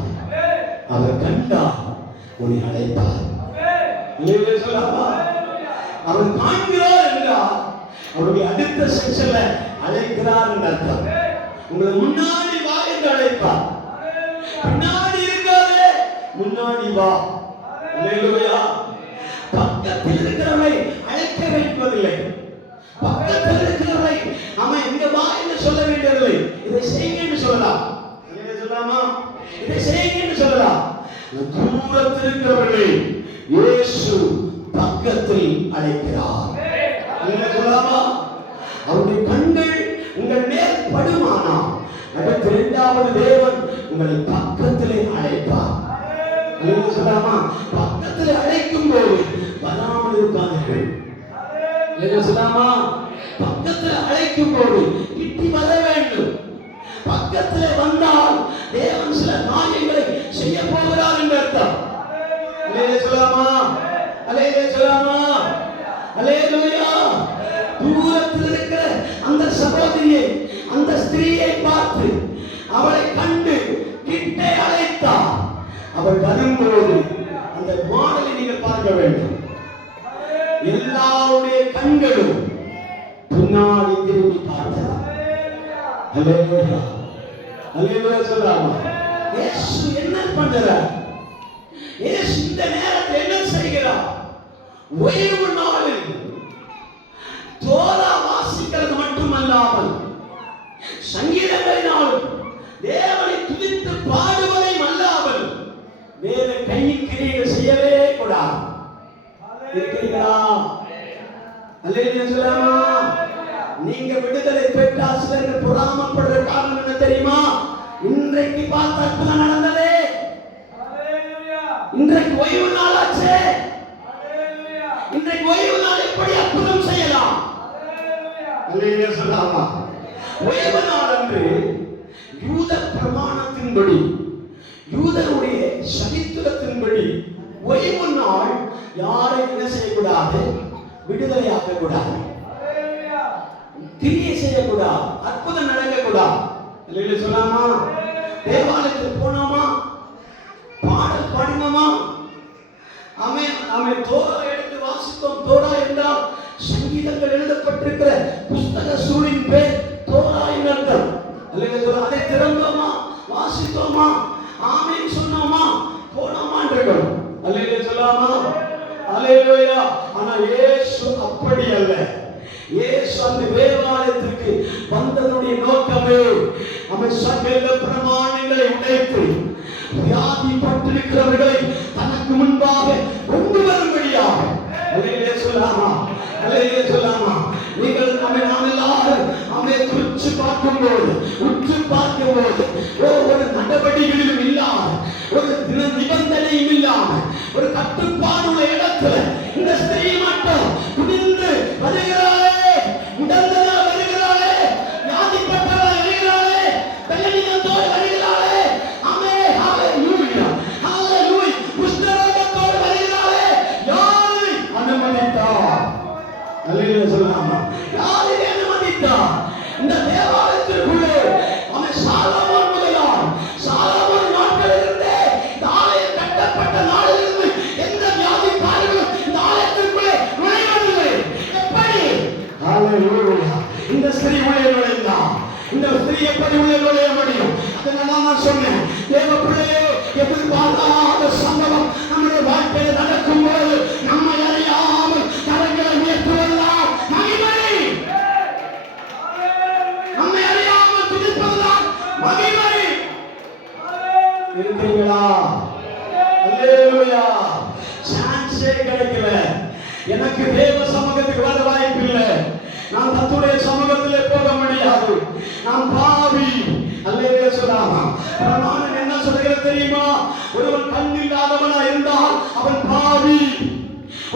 அவர் கண்டார், உன்னை அழைப்பார். அல்லேலூயா சொல்லாமா? அவர் காண்கிறார் என்றால் அவருடைய அடுத்த செக்ஷன்ல அழைக்கிறார் என்று அர்த்தம். உங்களை முன்னாடி வா என்று அழைப்பார். பின்னாடி இருக்காதே, முன்னாடி வா. அல்லேலூயா. பக்கத்தில் இருக்கிறவரை அழைக்க வேண்டுவதில்லை. பக்கத்தில் இருக்கிறவரை அவன் இங்க வா என்று சொல்ல வேண்டியதில்லை. இதை செய்யுங்க என்று சொல்லலாம். அல்லேலூயா சொல்லாமா? இதை செய்யுங்க என்று சொல்லலாம். தூரத்தில் இருக்கிறவர்களை இயேசு பக்கத்தில் அழைக்கிறார். அல்லேலூயா சொல்லாமா? அவருடைய கண்கள் உங்கள் மேல் படுமானா அடுத்த இரண்டாவது தேவன் உங்களை பக்கத்திலே அழைப்பார். அல்லேலூயா சொல்லாமா? பக்கத்திலே அழைக்கும் போது வராமல் இருக்காதீர்கள். அல்லேலூயா சொல்லாமா? பக்கத்திலே அழைக்கும் போது கிட்டி வர வேண்டும். பக்கத்திலே வந்தால் தேவன் சில காரியங்களை செய்ய போகிறார் என்று அர்த்தம். அல்லேலூயா சொல்லாமா? அல்லேலூயா சொல்லாமா? அல்லேலூயா. தூரத்தில் இருக்கிற அந்த சகோதரியை, அந்த ஸ்திரீயை பார்த்து அவளை கண்டு கிட்டே அழைத்தார். அவள் வரும்போது அந்த மாடலை நீங்கள் பார்க்க வேண்டும். எல்லாருடைய கண்களும் பின்னாடி திரும்பி பார்த்தது. அல்லேலூயா. அல்லேலூயா சொல்லாமா? இயேசு என்ன பண்றார்? இயேசு இந்த நேரத்தில் என்ன செய்கிறார்? ஓய்வு நாளில் தோரா வாசிக்கிறது மட்டுமல்லாமல் சங்கீதங்களினாலும் தேவனை துதித்து பாடுவதையும் அல்லாமல் வேற கைக்கிரியைகள் செய்யவே கூடாது. இருக்கிறீங்களா? அல்லேலூயா சொல்லாமா? நீங்க விடுதலை பெற்ற சிலர்கள் பொறாமப்படுற காரணம் என்ன தெரியுமா? இன்றைக்கு பார்த்த அற்புதம் நடந்ததே, இன்றைக்கு ஓய்வு நாள் ஆச்சே, இன்றைக்கு ஓய்வு நாள் எப்படி அற்புதம் செய்யலாம்? அல்லேலூயா சொல்லாமா? ஓய்வு நாள் அன்று யூத பிரமாணத்தின்படி, யூதருடைய சரித்திரத்தின்படி ஓய்வு நாள் யாரை என்ன செய்யக்கூடாது? விடுதலையாக்க கூடாது, கிரியை செய்யக்கூடாது, அற்புதம் நடக்கக்கூடாது. அல்லேலூயா சொல்லாமா? தேவாலயத்துக்கு போனோமா, பாடல் பாடினோமா, ஆமென் தோரா எடுத்து வாசித்தோம். தோரா என்றால் சங்கீதங்கள் எழுதப்பட்டிருக்கிற புஸ்தக சூழின் பேர் தோரா என்று அர்த்தம். அல்லேலூயா. அதை திறந்தோமா, வாசித்தோமா, ஆமென் சொன்னோமா, போனோமா என்றோம். அல்லேலூயா சொல்லாமா? அல்லேலூயா. ஆனா இயேசு அப்படி அல்ல. இயேசு அந்த தேவாலயத்திற்கு வந்ததனுடைய நோக்கமே அவன் சகல பிரமாணங்களை உடைத்து வியாதிப்பட்டிருக்கிறவர்களை தனக்கு முன்பாக கொண்டு வரும்படியாக. அல்லேலூயா சொல்லாமா? அல்லேலூயா சொல்லாமா? நீங்கள் நாம் எல்லாரும் அவனை உற்று பார்க்கும்போது ஒரு நடவடிக்கைகளும் இல்லாம, ஒரு நிபந்தனையும் இல்லாம, ஒரு கட்டுப்பாடுள்ள இடத்துல இந்த ஸ்திரீ மட்டும் குனிந்து வருகிறாளே, உடல்நல வருகிறாளே, வியாதிப்பட்டவள் வருகிறாளே, பெண்ணினத்தோடு வருகிறாளே, ஆமே ஹalleluya ஹalleluya, குஷ்டரோகத்தோடு வருகிறாளே, யாரை அனுமதித்தார்? அல்லேலூயா சொல்லாமா? யாரை அனுமதித்தார்? இந்த தேவ ஆலயத்திற்குள்ளே அவன் சாலமோன் முதலாம் சாலமோன் நாட்களிலிருந்தே இந்த ஆலயம் கட்டப்பட்ட நாளிலிருந்து எந்த வியாதிக்காரர்களும் இந்த ஆலயத்திற்குள்ளே நுழைவதில்லை. எப்படி? ஹalleluya. இந்த ஸ்திரீ உள்ளே நுழைந்தார். இந்த ஸ்திரீ எப்படி உள்ளே நுழைய முடியும்? அதனால நான் சொன்னேன், தேவ பிள்ளையே, எதிர்பாராத சம்பவம் நம்முடைய வாழ்க்கையில நடக்கும் போது நம்மை அறியாமல் கரங்களை உயர்த்துவதுதான் மகிமை. நம்மை அறியாமல் துதிப்பதுதான் மகிமை. இருக்கிறீங்களா? அல்லேலூயா. சான்ஸே கிடைக்கல. எனக்கு தேவ சமூகத்துக்கு வர வாய்ப்பு இல்லை. நான் கர்த்தருடைய சமூகத்திலே போக முடியாது. நான் பாவி. அல்லேலூயா சொல்லாமா. பிரமாணம் என்ன சொல்கிறது தெரியுமா? ஒருவன் கண் இல்லாதவனா இருந்தால் அவன் பாவி.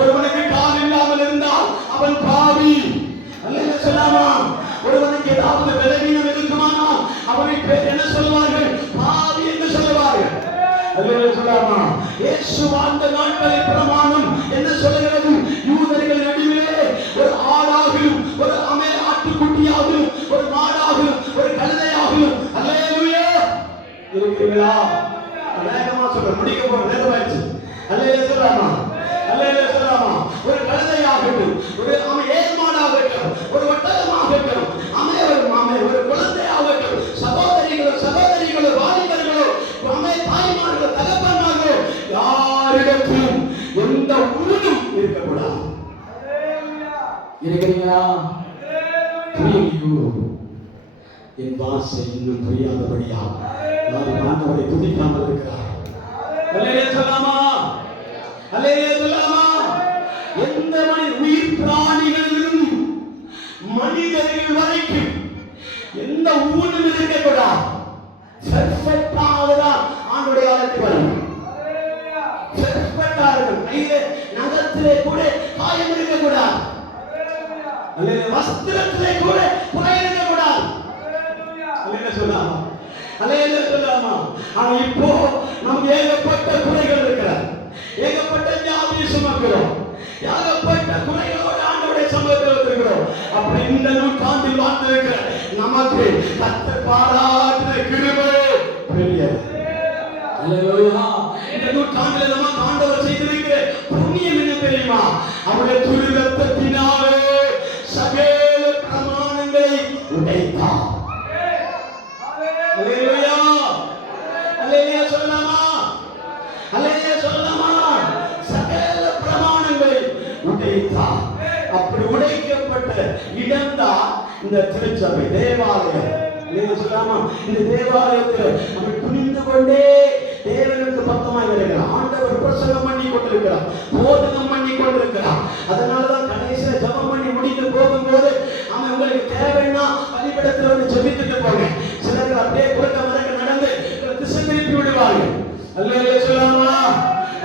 ஒருவனுக்கு கால் இல்லாமல் இருந்தால் அவன் பாவி. அல்லேலூயா சொல்லாமா. ஒருவனுக்கு ஏதாவது பலவீனம் இருக்குமானால் அவனை பேர் என்ன சொல்வார்கள்? பாவி என்று சொல்வார்கள். அல்லேலூயா சொல்லாமா. இயேசு வாழ்ந்த நாட்களில் பிரமாணம் என்ன சொல்கிறது? யூதர்கள் நடுவிலே ஒரு ஆடாகிலும் ஒரு ஆட்டுக்குட்டியாகிலும் ஒரு மாடாகிலும் ஒரு கழுதையாகிலும் அல்லேலூயா இருக்கிறீங்களா? வேகமா சொல்ற முடிக்க போற நேரம் ஆயிடுச்சு. அல்லேலூயா சொல்லாமா. அல்லேலூயா சொல்லாமா. ஒரு கழுதையாகட்டும், ஒரு ஏமாடாகட்டும், ஒரு ஒட்டகமாகட்டும், ஒரு குழந்தையாகட்டும், சகோதரிகளோ வாலிபர்களோ தாய்மார்களோ தகப்பன்மார்களோ யாரிடத்திலும் எந்த ஊரும் இருக்கக்கூடாது. இருக்கிறீங்களா? என் வாசை இன்னும் புரியாதபடியா நான் ஆண்டவரை துதிக்காமல் இருக்கிறார். அல்லேலூயா சொல்லாமா. அல்லேலூயா சொல்லாமா. எந்த உயிர் பிராணிகளிலும் மனிதர்கள் வரைக்கும் எந்த ஊரும் இருக்கக்கூடாது. பெர்ஃபெக்ட்டாகதான் ஆண்டவருடைய ஆலயத்துக்கு வரணும். பெர்ஃபெக்ட்டா இருக்கணும். கையிலே நகத்திலே கூட காயம் இருக்கக்கூடாது. அல்லேலூயா. வஸ்திரத்திலே கூட குறை இருக்கக்கூடாது. அல்லேலூயா சொல்லாமா. அல்லேலூயா சொல்லாமா. ஆனா இப்போ நாம் ஏகப்பட்ட குறைகள் இருக்கிறார். ஏகப்பட்ட வியாதியை சுமக்கிறோம். ஏகப்பட்ட குறைகளோடு ஆண்டவருடைய சமூகத்தில் இருக்கிறோம். அப்படி இந்த நூற்றாண்டில் வாழ்ந்திருக்கிற நமக்கு கர்த்தர் பாராட்டின கிருபை பெரியது. அல்லேலூயா. இந்த நூற்றாண்டில் நமக்கு ஆண்டவர் செய்திருக்கிற புண்ணியம் என்ன தெரியுமா? அவருடைய துரு ரத்தத்தினாலே சகல பிரமாணங்களை உடைத்தார். அல்லேலூயா. அல்லேலூயா சொல்லலாமா. அல்லேலூயா சொல்லலாமா. சகல பிரமாணங்களை உடைத்தார். அப்படி உடைக்கப்பட்ட இடம்தான் இந்த திருச்சபை தேவாலயம். அல்லேலூயா சொல்லலாமா. இந்த தேவாலயத்தில் நம்ம துணிந்து கொண்டே தேவனுக்கு பக்கமாக இருக்கிறார். ஆண்டவர் பிரசங்கம் பண்ணி கொண்டிருக்கிறார், போதகம் பண்ணி கொண்டிருக்கிறார். அதனாலதான் கடைசியில ஜெபம் பண்ணி முடித்து போகும்போது அவன் உங்களுக்கு தேவைன்னா பலிபீடத்தில் வந்து ஜெபித்துட்டு போங்க. சிலர்கள் அப்படியே குறுக்க மறக்க நடந்து திசை திருப்பி விடுவார்கள். அல்லேலூயா சொல்லாமா.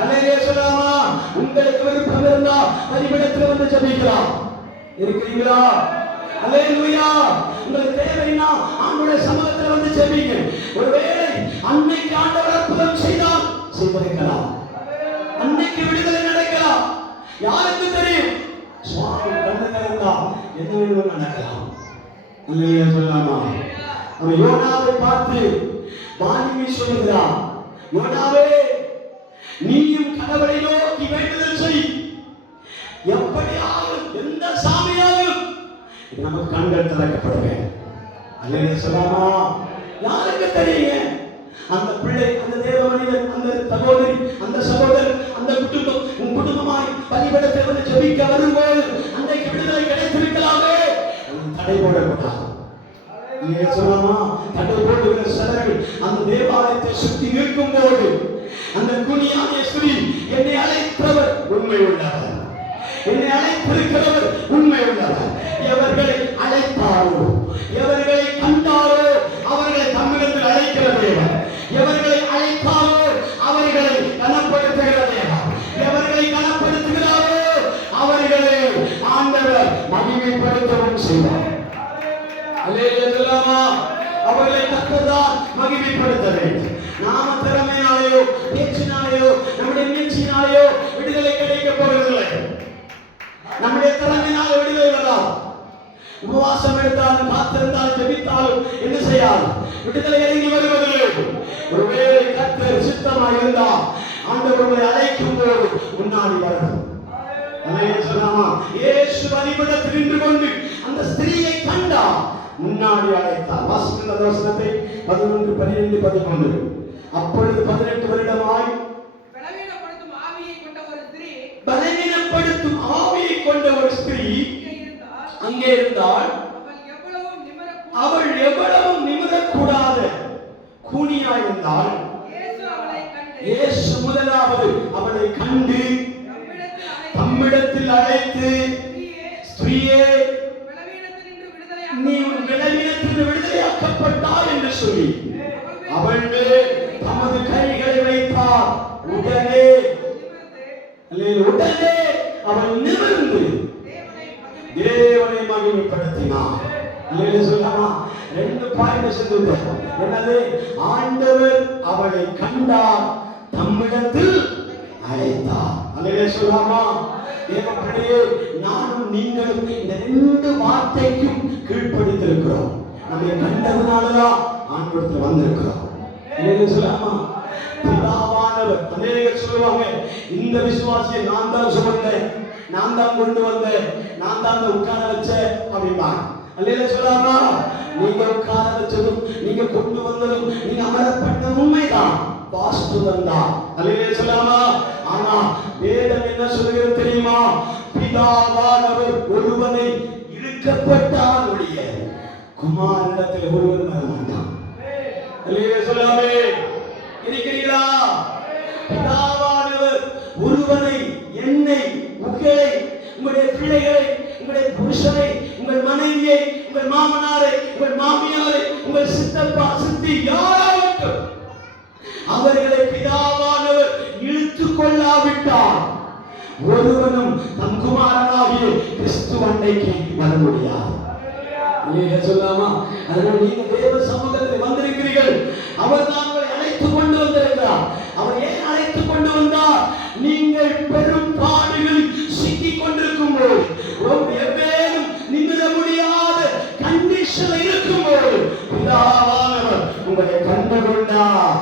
அல்லேலூயா சொல்லாமா. உங்களுக்கு விருப்பம் இருந்தா பலிபீடத்தில் வந்து ஜெபிக்கலாம். இருக்கிறீங்களா? அல்லேலூயா. உங்களுக்கு தேவைன்னா ஆண்டவருடைய சமூகத்தில் வந்து ஜெபிங்க. ஒருவேளை அன்னைக்கு ஆண்டவர் அற்புதம் செய்தால் செய்திருக்கலாம். அன்னைக்கு விடுதலை நடக்கலாம். யாருக்கு தெரியும்? சுவாமி கண்ணு திறந்தா என்ன வேணும் நடக்கலாம். அல்லேலூயா சொல்லாமா. அவன் யோனாவை பார்த்து வாலிபி சொல்லுகிறான், யோனாவே நீயும் கடவுளை நோக்கி வேண்டுதல் செய். எப்படியாவது எந்த சாமியாலும் நமக்கு கண்கள் திறக்கப்பட வேண்டும். அல்லேலூயா சொல்லாமா. யாருக்கு தெரியுங்க? அந்த பிள்ளை, அந்த தேவ மனிதன், அந்த சகோதரி, அந்த சகோதரன், அந்த குடும்பம் குடும்பமாய் பலிபீடத்தில் வந்து ஜெபிக்க வரும்போது அன்றைக்கு விடுதலை கிடைத்திருக்கலாமே. தடை போடக்கூடாது. அல்லேலூயா சொல்லாமா. தடை போடுகிற சிலர்கள் அந்த தேவாலயத்தை சுற்றி நிற்கும் போது அந்த குனியான ஸ்திரீ, என்னை அழைத்தவர் உண்மை உள்ளவர், என்னை அழைத்திருக்கிறவர் உண்மை உள்ளவர். எவர்களை அழைத்தாரோ, எவர்களை கண்டாரோ அவர்களை தம்மிடத்தில் அழைக்கிற தேவன். எவர்களை அழைத்தாரோ அவர்களை கனப்படுத்துகிற தேவன். எவர்களை கனப்படுத்துகிறாரோ அவர்களை ஆண்டவர் மகிமைப்படுத்தவும் செய்வார். அல்லேலூயா சொல்லாமா. அவர்களை கர்த்தர்தான் மகிமைப்படுத்த வேண்டும். நாம திறமையாலேயோ பேச்சினாலேயோ நம்முடைய முயற்சியினாலேயோ விடுதலை கிடைக்க போவதில்லை. நம்முடைய திறமையினால விடுதலை வரலாம். உபவாசம் எடுத்தாலும் காத்திருந்தாலும் ஜெபித்தாலும் கிடையாது. விடுதலை இறங்கி வருவதில்லை. ஒருவேளை கர்த்தர் சித்தமாக இருந்தால் ஆண்டவரை அழைக்கும் போது முன்னாடி வரணும். இயேசு பலிபீடத்தில் நின்று கொண்டு அந்த ஸ்திரீயை கண்டா முன்னாடி அழைத்தார். வாசிக்கிற வசனத்தை 11, 12, 11. அப்பொழுது 18 வருடமாய் பலவீனப்படுத்தும் ஆவியை கொண்ட ஒரு ஸ்திரீ அங்கே இருந்தால் அவள் எவ்வளவும் நிமிரக்கூடாத கூனியாய் இருந்தால் இயேசு முதலாவது அவளை கண்டு தம்மிடத்தில் அழைத்து, ஸ்திரீயே, நீ உன் விளைவினத்தில் விடுதலையாக்கப்பட்டாய் என்று சொல்லி அவள் மேல் தமது கைகளை வைத்தார். உடனே அவள் நிமிர்ந்து தேவனை மகிமைப்படுத்தினார். ரெண்டு பாயிண்ட் சொல்லுங்க. என்னது? ஆண்டவர் அவளை கண்டார், தம்மிடத்தில் அழைத்தார். அல்லேலூயா சொல்லாமா? தேவப்பிள்ளையே, நானும் நீங்களும் இந்த ரெண்டு வார்த்தைக்கும் கீழ்ப்படித்திருக்கிறோம். நம்மை கண்டதுனாலதான் ஆண்டவரத்தில் வந்திருக்கிறோம். அல்லேலூயா சொல்லாமா? பிதாவானவர் அநேகர் சொல்லுவாங்க, இந்த விசுவாசியை நான் தான் சுமந்தேன், நான் தான் கொண்டு வந்தேன், நான் தான் உட்கார வச்சேன் அப்படிம்பாங்க. அல்லேலூயா சொல்லாமா? நீங்க உட்கார வச்சதும் நீங்க கொண்டு வந்ததும் நீங்க அமரப்பட்டதும் உண்மைதான், வாஸ்துவம் தான். அல்லேலூயா சொல்லாமா? ஆனா வேதம் என்ன சொல்லுகிறது தெரியுமா? பிதாவானவர் ஒருவனை இழுக்கப்பட்டால் ஒழிய குமாரனிடத்தில் ஒருவன் வர மாட்டான். அல்லேலூயா சொல்லாமே? இருக்கிறீர்களா? பிதாவானவர் ஒருவனை, என்னை, உங்களை, உங்களுடைய பிள்ளைகளை, உங்களுடைய புருஷனை, உங்கள் மனைவியை, உங்கள் மாமனாரை, உங்கள் மாமியாரை, உங்கள் சித்தப்பா சித்தி யாராகட்டும் அவர்களை பிதாவானவர் இழுத்துக் கொள்ளாவிட்டால் ஒருவனும் தம் குமாரனாகிய கிறிஸ்து அண்டைக்கு வர முடியாது. சொல்லாமா? அதனால் நீங்க தேவ சமூகத்தில் வந்திருக்கிறீர்கள். அவர் தான் உங்களை அழைத்துக் கொண்டு வந்திருக்கிறார். அவர் ஏன் அழைத்துக் கொண்டு வந்தார்? நீங்கள் பெரும் பாடுகளில் சிக்கிக் கொண்டிருக்கும் போது, எவ்வேறும் நிமிர முடியாத கண்டிஷன் இருக்கும் போது பிதாவானவர் உங்களை கண்டு கொண்டார்,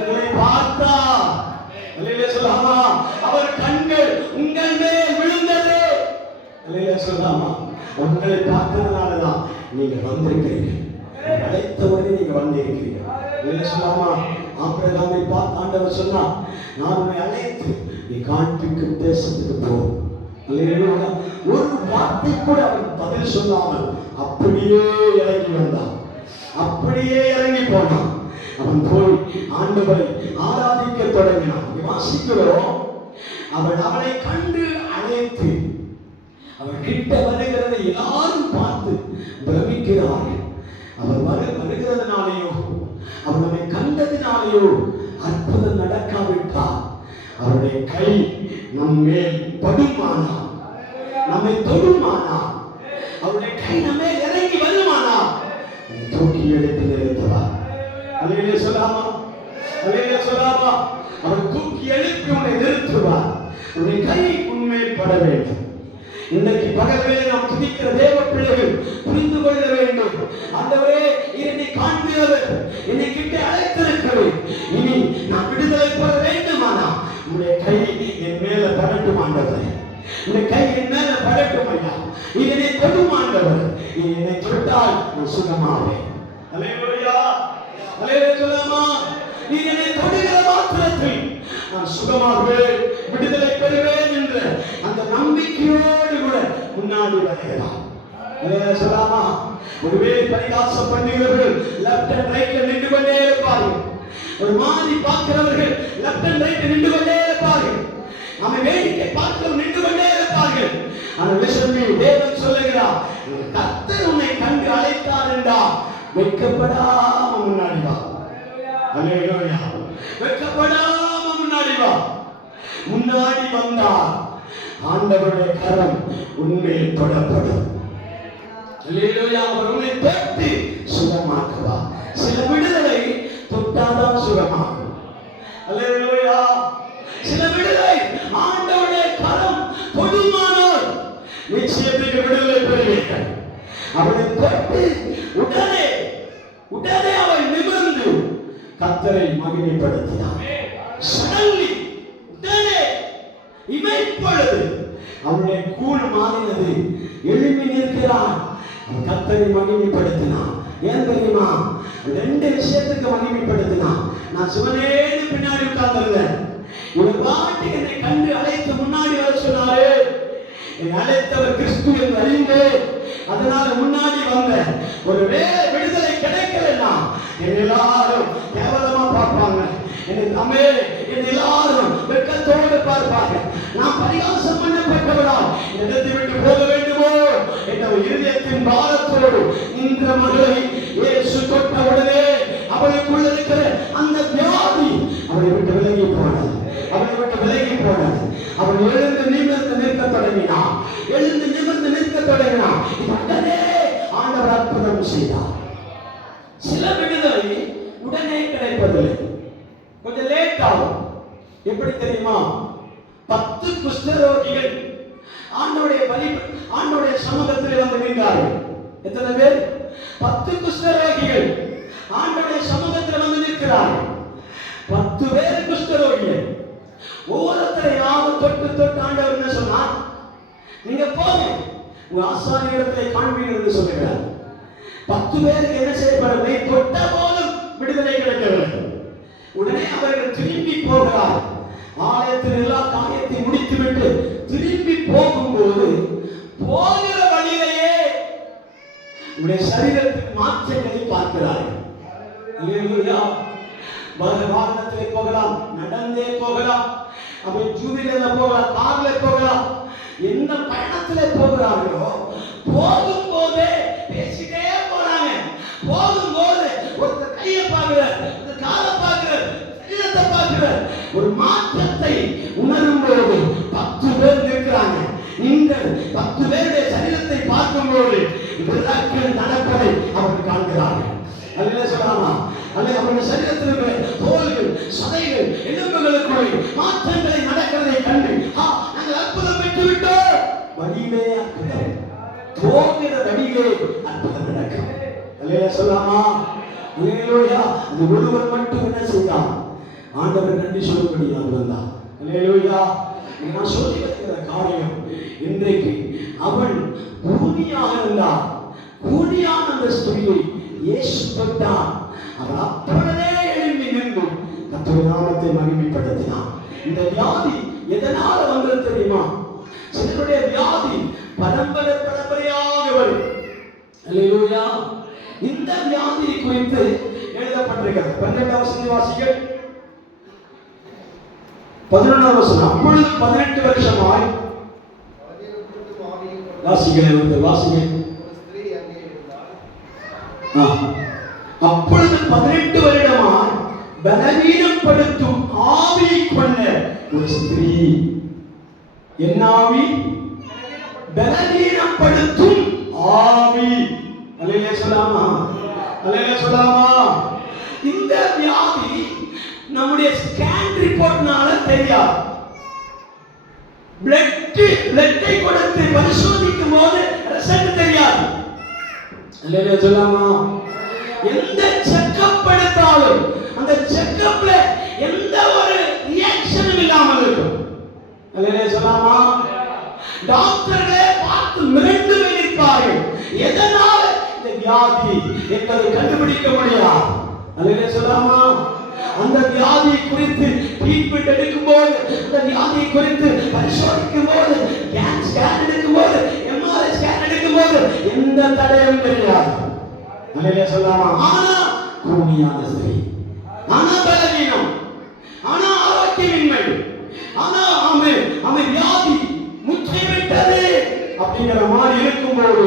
உங்களை பார்த்தார். அல்லேலூயா சொல்லாமா? அவர் கண்கள் உங்கள் மேல் விழுந்தது. அல்லேலூயா சொல்லாமா? உங்களை பார்த்ததுனாலதான் நீங்க வந்திருக்கிறீர்கள். அழைத்தவரை நீங்க வந்திருக்கிறீர்கள். அல்லேலூயா சொல்லாமா? ஆபிரகாமை பார்த்து ஆண்டவர் சொன்னா, நான் உன்னை அழைத்து நீ காண்பிக்கும் தேசத்துக்கு போ. அல்லேலூயா. ஒரு வார்த்தை கூட அவன் பதில் சொல்லாமல் அப்படியே இறங்கி வந்தான், அப்படியே இறங்கி போனான். அவன் போய் ஆண்டவரை ஆராதிக்க தொடங்கினான். வாசிக்கிறோம், அவனை கண்டு அழைத்து அவன் கிட்ட வருகிறதை எல்லாரும் பார்த்து பிரமிக்கிறார்கள். அவர் வருகிறதுனாலேயோ அவர் நம்மை கண்டதினாலேயோ அற்புதம் நடக்காவிட்டால் அவருடைய கை நம் மேல் படுமானா, நம்மை தொடுமானா, அவருடைய கை நம்மை இறங்கி வருமானா தூக்கி எடுத்து நிறுத்துவார். அல்லேலூயா சொல்லாமா? அல்லேலூயா சொல்லாமா? அவர் தூக்கி எழுப்பி உன்னை நிறுத்துவார். உன்னை கை உண்மையில் பட வேண்டும். இன்றைக்கு பகவே நாம் துதிக்கிற தேவ பிள்ளைகள் புரிந்து கொள்ள வேண்டும். ஆண்டவரே, என்னை காண்கிறவர், என்னை கிட்ட அழைத்திருக்கிறவர், இனி நான் விடுதலை பெற வேண்டுமானா உன்னுடைய கை என் மேல படட்டும் ஆண்டவரே, உன்னுடைய கை என் மேல படட்டும் ஐயா. என்னை தொடும் ஆண்டவர், என்னை தொட்டால் நான் சுகமாவேன். அல்லேலூயா. அல்லேலூயா சொல்லாமா? நீ என்னை தொடுகிற மாத்திரத்தில் நான் சுகமாகவேன், விடுதலை பெறுவேன் என்ற அந்த நம்பிக்கையோடு கூட முன்னாடி வருகிறார். அல்லேலூயா சொல்லாமா? ஒருவேளை பரிகாசம் பண்ணுகிறவர்கள் லெஃப்ட் அண்ட் ரைட்ல நின்று கொண்டே இருப்பார்கள். ஒரு மாதிரி பார்க்கிறவர்கள் லெஃப்ட் அண்ட் ரைட்ல நின்று கொண்டே இருப்பார்கள். நம்ம வேடிக்கை பார்க்கிறவர்கள் நின்று கொண்டே இருப்பார்கள். ஆனால் விசுவாசி தேவன் சொல்லுகிறார், கர்த்தர் உன்னை கண்டு அழைத்தார் என்றால் வெட்கப்படாம முன்னாடி வா. அல்லேலூயா. வெட்கப்படாம முன்னாடி வா. முன்னாடி வந்தால் ஆண்டவருடைய கரம் உன்மேல் தொடப்படும். அல்லேலூயா. அவர் உன்னை தொட்டு சுகமாக்குவார். சில விடுதலை தொட்டாதான் சுகமாகும். அல்லேலூயா. சில விடுதலை ஆண்டவருடைய கரம் தொடுமானால் நிச்சயத்துக்கு விடுதலை பெறுவீர்கள். அவரை தொட்டு உடனே உடனே அவள் நிமிர்ந்து கர்த்தரை மகிமைப்படுத்தினார். சடன்லி, உடனே, இமைப்பொழுது அவனுடைய கூழ் மாறினது. எழுப்பி நிற்கிறான், கர்த்தரை மகிமைப்படுத்தினான். ஏன் தெரியுமா? ரெண்டு விஷயத்துக்கு மகிமைப்படுத்தினான். நான் சிவனேன்னு பின்னாடி உட்கார்ந்திருந்தேன். இவர் பாட்டு என்னை கண்டு அழைத்து முன்னாடி வர சொன்னாரு. என்னை அழைத்தவர் கிறிஸ்து என்று அறிந்தேன், அதனால முன்னாடி வந்தேன். ஒரு வேலை விடுதலை கிடைக்கலன்னா என்னை எல்லாரும் கேவலமா பார்ப்பாங்க. என்னை எல்லாரும் வெட்கத்தோடு பார்ப்பாங்க. நான் பரிகாசம் பண்ணப்பட்டவரா இடத்தை விட்டு போக வேண்டுமோ என்ற இருதயத்தின் பாரத்தோடு நின்ற மகளை இயேசு தொட்ட உடனே அவளுக்குள்ள இருக்கிற அந்த வியாதி அவளை விட்டு விலகி போனது. அவளை விட்டு விலகி போனது. அவள் எழுந்து நிமிர்ந்து நிற்க தொடங்கினான். எழுந்து நிமிர்ந்து நிற்க தொடங்கினான். உடனே ஆண்டவர் அற்புதம் செய்தார். சில விடுதலை உடனே கிடைப்பதில்லை, கொஞ்சம் லேட் ஆகும். எப்படி தெரியுமா? 10 குஷ்டரோகிகள் ஆண்டவருடைய சமூகத்தில் வந்து நின்றார்கள். எத்தனை பேர்? 10 குஷ்டரோகிகள் ஆண்டவருடைய சமூகத்தில் வந்து நிற்கிறார்கள். 10 பேர் குஷ்டரோகிகள். ஒவ்வொருத்தரை யாரும் தொட்டு ஆண்டவர் என்ன சொன்னார்? நீங்க போங்க, உங்க ஆசாரியர்களை காண்பீர்கள் என்று சொல்லுகிறார். 10 பேருக்கு என்ன செய்யப்படவில்லை? தொட்ட போதும் விடுதலை கிடைக்கவில்லை. உடனே அவர்கள் திரும்பி போகிறார். ஆலயத்தில் எல்லா காரியத்தை முடித்துவிட்டு திரும்பி போகும்போது போகிற வழியிலேயே உடைய சரீரத்தின் மாற்றங்களை பார்க்கிறார்கள். வாகனத்திலே போகலாம், நடந்தே போகலாம், அப்படி ஜூவில போகலாம், கார்ல போகலாம். என்ன பயணத்திலே போகிறார்களோ போகும்போதே பேசிட்டே போறாங்க. போகும்போது ஒருத்தர் கையை பார்க்கிற, காலை பார்க்கிற, சரீரத்தை பார்க்கிற ஒரு மாற்றத்தை உணரும் போது 10 பேர் இருக்கிறாங்க. இந்த 10 பேருடைய சரீரத்தை பார்க்கும்போது விளக்கில் நடப்பதை அவர்கள் காண்கிறார்கள். அல்ல சொல்லலாமா? அல்ல அவருடைய சரீரத்தில் இருக்கிற தோள்கள், சதைகள், எலும்புகளுக்குள் மாற்றங்களை நடக்கிறதை கண்டு நாங்கள் அற்புதம் பெற்று விட்டோம். வழியிலே அற்புதம், போகிற வழியிலே அற்புதம் நடக்கும். அல்ல சொல்லலாமா? அல்லேலூயா. அது ஒருவர் மட்டும் என்ன செய்தார்? ஆண்டவர் நன்றி சொல்லும்படியாக வந்தார். அல்லேலூயா. நான் சொல்லி வருகிற காரியம், இன்றைக்கு அவன் கூனியாக இருந்தார். கூனியான அந்த ஸ்திரியை இயேசு தொட்டார். அவர் அப்படியே எழும்பி நின்று கர்த்தருடைய நாமத்தை மகிமைப்படுத்தினார். இந்த வியாதி எதனால வந்தது தெரியுமா? சிலருடைய வியாதி பரம்பரையாக வரும். அல்லேலூயா. இந்த வியாதி குறித்து எழுதப்பட்டிருக்கிறது. 12ஆம் வசனம் வாசிகள். 11ஆம் வசனம். அப்பொழுது 18 வருஷமாய் வாசிகள். அப்பொழுது 18 வருடமாய் பலவீனப்படுத்தும் ஆவி கொண்ட ஒரு ஸ்திரீ. என்ன ஆவி? பலவீனப்படுத்தும் ஆவி. அல்லேலூயா சொல்லலாமா? அல்லேலூயா சொல்லலாமா? இந்த வியாதி நம்முடைய ஸ்கேன் ரிப்போர்ட்னால தெரியாது. பிளட்டை கொடுத்து பரிசோதிக்கும் போது ரிசல்ட் தெரியாது. அல்லேலூயா சொல்லலாமா? எந்த செக்கப் எடுத்தாலும் அந்த செக்கப்ல எந்த ஒரு ரியாக்ஷனும் இல்லாமல் இருக்கும். அல்லேலூயா சொல்லலாமா? டாக்டர்களே பார்த்து மிரண்டு நிற்பார்கள். எதனால இந்த வியாதி என்பதை கண்டுபிடிக்க முடியாது. அல்லேலூயா சொல்லலாமா? அந்த வியாதியை குறித்து ட்ரீட்மெண்ட் எடுக்கும்போது, அந்த வியாதியை குறித்து பரிசோதிக்கும் போது, ஸ்கேன் எடுக்கும்போது, எம்ஆர்ஐ ஸ்கேன் எடுக்கும்போது எந்த தடையும் தெரியாது. அல்லேலூயா சொல்லலாமா? ஆனா கூனியான ஸ்திரீ, ஆனா பலவீனம், ஆனா ஆரோக்கியமின்மை, ஆனா அவன் வியாதி முற்றி விட்டது அப்படிங்கிற மாதிரி இருக்கும்போது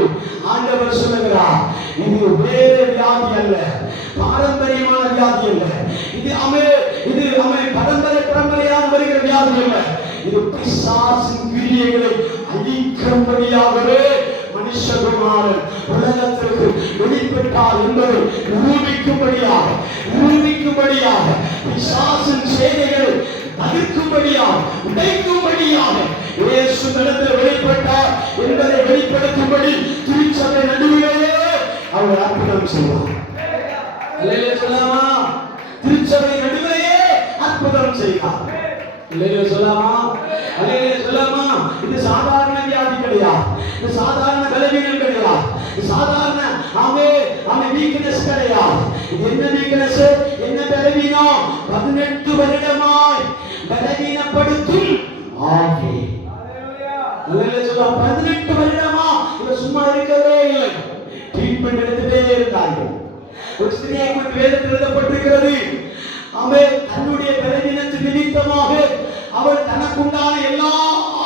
ஆண்டவர் சொல்லுகிறார், இது வேறு வியாதி அல்ல, பாரம்பரியமான வியாதி அல்ல, இது பரம்பரையாக வருகிற வியாதி அல்ல, இது பிசாசின் கிரியைகளை அழிக்கும்படியாகவே மனுஷகுமாரன் உலகத்திற்கு வெளிப்பட்டார் என்பதை நிரூபிக்கும்படியாக பிசாசின் சேனைகளை தடுக்கும்படியாக, உடைக்கும்படியாக இயேசு நடத்தில் வெளிப்பட்டார் என்பதை வெளிப்படுத்தும்படி திருச்சபை நடுவிலேயே அவர் அற்புதம் செய்வார். அல்லேலூயா சொல்லாமா? திருச்சபை நடுவிலேயே அற்புதம் செய்தார். அல்லேலூயா சொல்லாமா? அல்லேலூயா சொல்லாமா? இது சாதாரண வியாதி கிடையாது, இது சாதாரண பலவீனம் கிடையாது, இது சாதாரண ஆமே வீக்னஸ் கிடையாது. இது என்ன வீக்னஸ், என்ன பலவீனம்? 18 வருடமாய் பலவீனப்படுத்தும் ஆவி. அல்லேலூயா சொல்ல 18 வருடமா இவ சும்மா இருக்கவே இல்லை, ட்ரீட்மெண்ட் எடுத்துட்டே இருந்தார்கள். ஒரு ஸ்திரியை குறித்து வேதத்தில் எழுதப்பட்டிருக்கிறது, அவள் தன்னுடைய பலவீனத்தின் நிமித்தமாக அவள் தனக்குண்டான எல்லா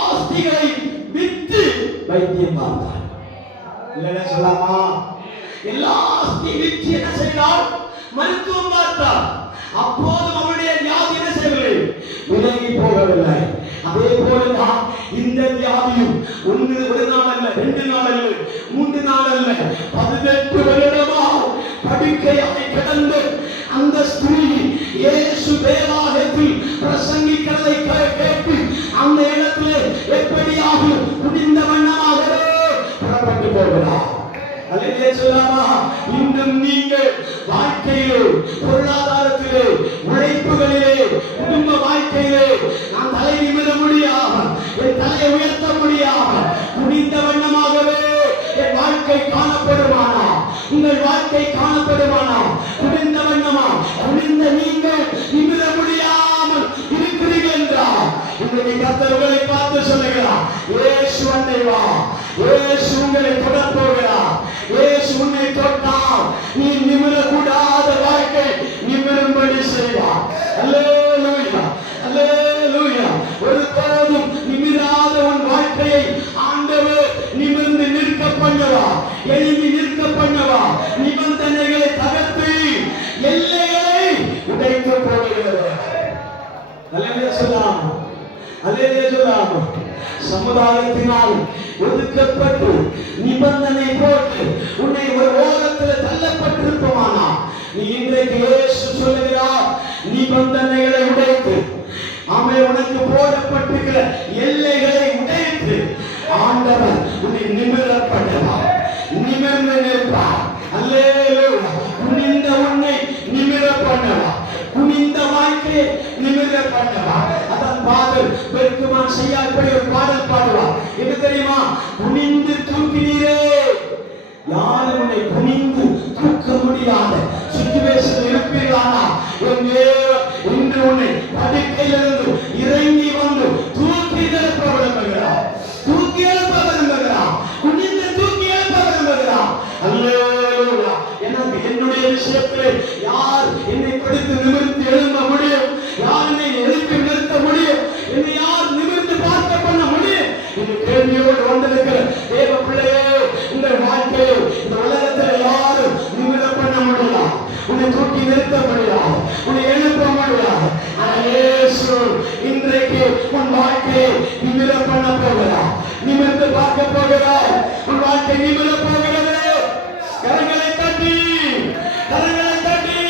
ஆஸ்திகளையும் விற்று வைத்தியம் பார்த்தாள். இல்லைன்னு சொல்லாமா? எல்லா ஆஸ்தி விற்று என்ன செய்தாள்? மருத்துவம் பார்த்தாள். அப்போதும் அவளுடைய வியாதி என்ன செய்யவில்லை? விலகி போகவில்லை. அதே போலதான் இந்த வியாதியும் ஒரு நாள் அல்ல, 2 நாள் அல்ல, 3 நாள் அல்ல, 18 வருடமா படுக்கையாய் கிடந்து அந்த ஸ்திரீ இயேசு தேவாலயத்தில் பிரசங்கிக்கிறதை கேட்டு அந்த இடத்திலே எப்படியாக குடிந்த வண்ணமாகவே புறப்பட்டு போகிறார். அல்லேலூயா சொல்லாமா? இன்னும் நீங்கள் வாழ்க்கையிலே, பொருளாதாரத்திலே, உழைப்புகளிலே, குடும்ப வாழ்க்கையிலே நான் தலை நிமிர முடியாமல், என் தலையை உயர்த்த முடியாமல் குடிந்த வண்ணமாகவே என் வாழ்க்கை காணப்படுமானா? உங்கள் வாழ்க்கை காணப்படுமானா? குடிந்த வண்ணமா? குடிந்த நீங்கள் நிமிர முடியாமல் இருக்கிறீர்கள் என்றால் இன்றைக்கு கர்த்தர் உங்களை பார்த்து சொல்லுகிறார், இயேசு அண்டை வா, இயேசு உங்களை தொடப் போகிறார். இயேசு உன்னை தொட்டால் நீ நிமிரக்கூடாத வாழ்க்கை நிமிரும்படி செய்வார். அல்லேலூயா, அல்லேலூயா. ஒருபோதும் நிமிராத உன் வாழ்க்கையை ஆண்டவர் நிமிர்ந்து நிற்க பண்ணவா, எழுதி நிற்க பண்ணவா, நிபந்தனைகளை தகர்த்து எல்லைகளை உடைக்க போகிறது. அல்லேலூயா சொல்லாமா? அல்லேலூயா சொல்லாமா? சமுதாயத்தினால் ஒதுக்கப்பட்டு நிபந்தனை போட்டு உன்னை ஒரு ஓரத்தில் தள்ளப்பட்டிருப்போமானா நீ இன்றைக்கு இயேசு சொல்லுகிறார், நிபந்தனைகளை உடைத்து ஆமே உனக்கு போடப்பட்டிருக்கிற எல்லைகளை உடைத்து ஆண்டவர் உன்னை நிமிரப்பட்டவார், நிமிர்ந்து நிற்பார். அல்லேலூயா. குனிந்த உன்னை நிமிர பண்ணவா, குனிந்த வாழ்க்கையை நிமிர பண்ணவா. அதான் பாடல் பெருக்குமான் செய்யா இப்படி ஒரு பாடல் பாடுவார். என்ன தெரியுமா? குனிந்து தூக்கினீரே. யாரும் உன்னை குனிந்து தூக்க முடியாத சிச்சுவேஷன் இருப்பீர்களானா இன்று உன்னை படுக்கையிலிருந்து இறங்கி வந்து தூக்கி எழுப்ப விரும்புகிறார், தூக்கி எழுப்ப விரும்புகிறார், குனிந்து தூக்கி எழுப்ப விரும்புகிறார். அல்லேலூயா. எனக்கு என்னுடைய விஷயத்திலே யார் என்னை பிடித்து நிமிர்ந்து எழும்ப முடியும்? யார் என்னை எழுப்பி நிறுத்த முடியும்? என்னை யார் நிமிர்ந்து பார்க்க பண்ண முடியும்? இந்த கேள்வியோடு வந்திருக்கிற தேவ பிள்ளையே, உங்கள் வாழ்க்கையை இந்த உலகத்தில் யாரும் நிமிர பண்ண முடியாது, உன்னை தூக்கி நிறுத்த முடியாது, உன்னை எழுப்ப முடியாது. ஆனால் இயேசு இன்றைக்கு உன் வாழ்க்கையை நிமிர பண்ண போகிறார், நிமிர்ந்து பார்க்க போகிறார். உன் வாழ்க்கை நிமிர போகிறது. கரங்களை தட்டி, கரங்களை தட்டி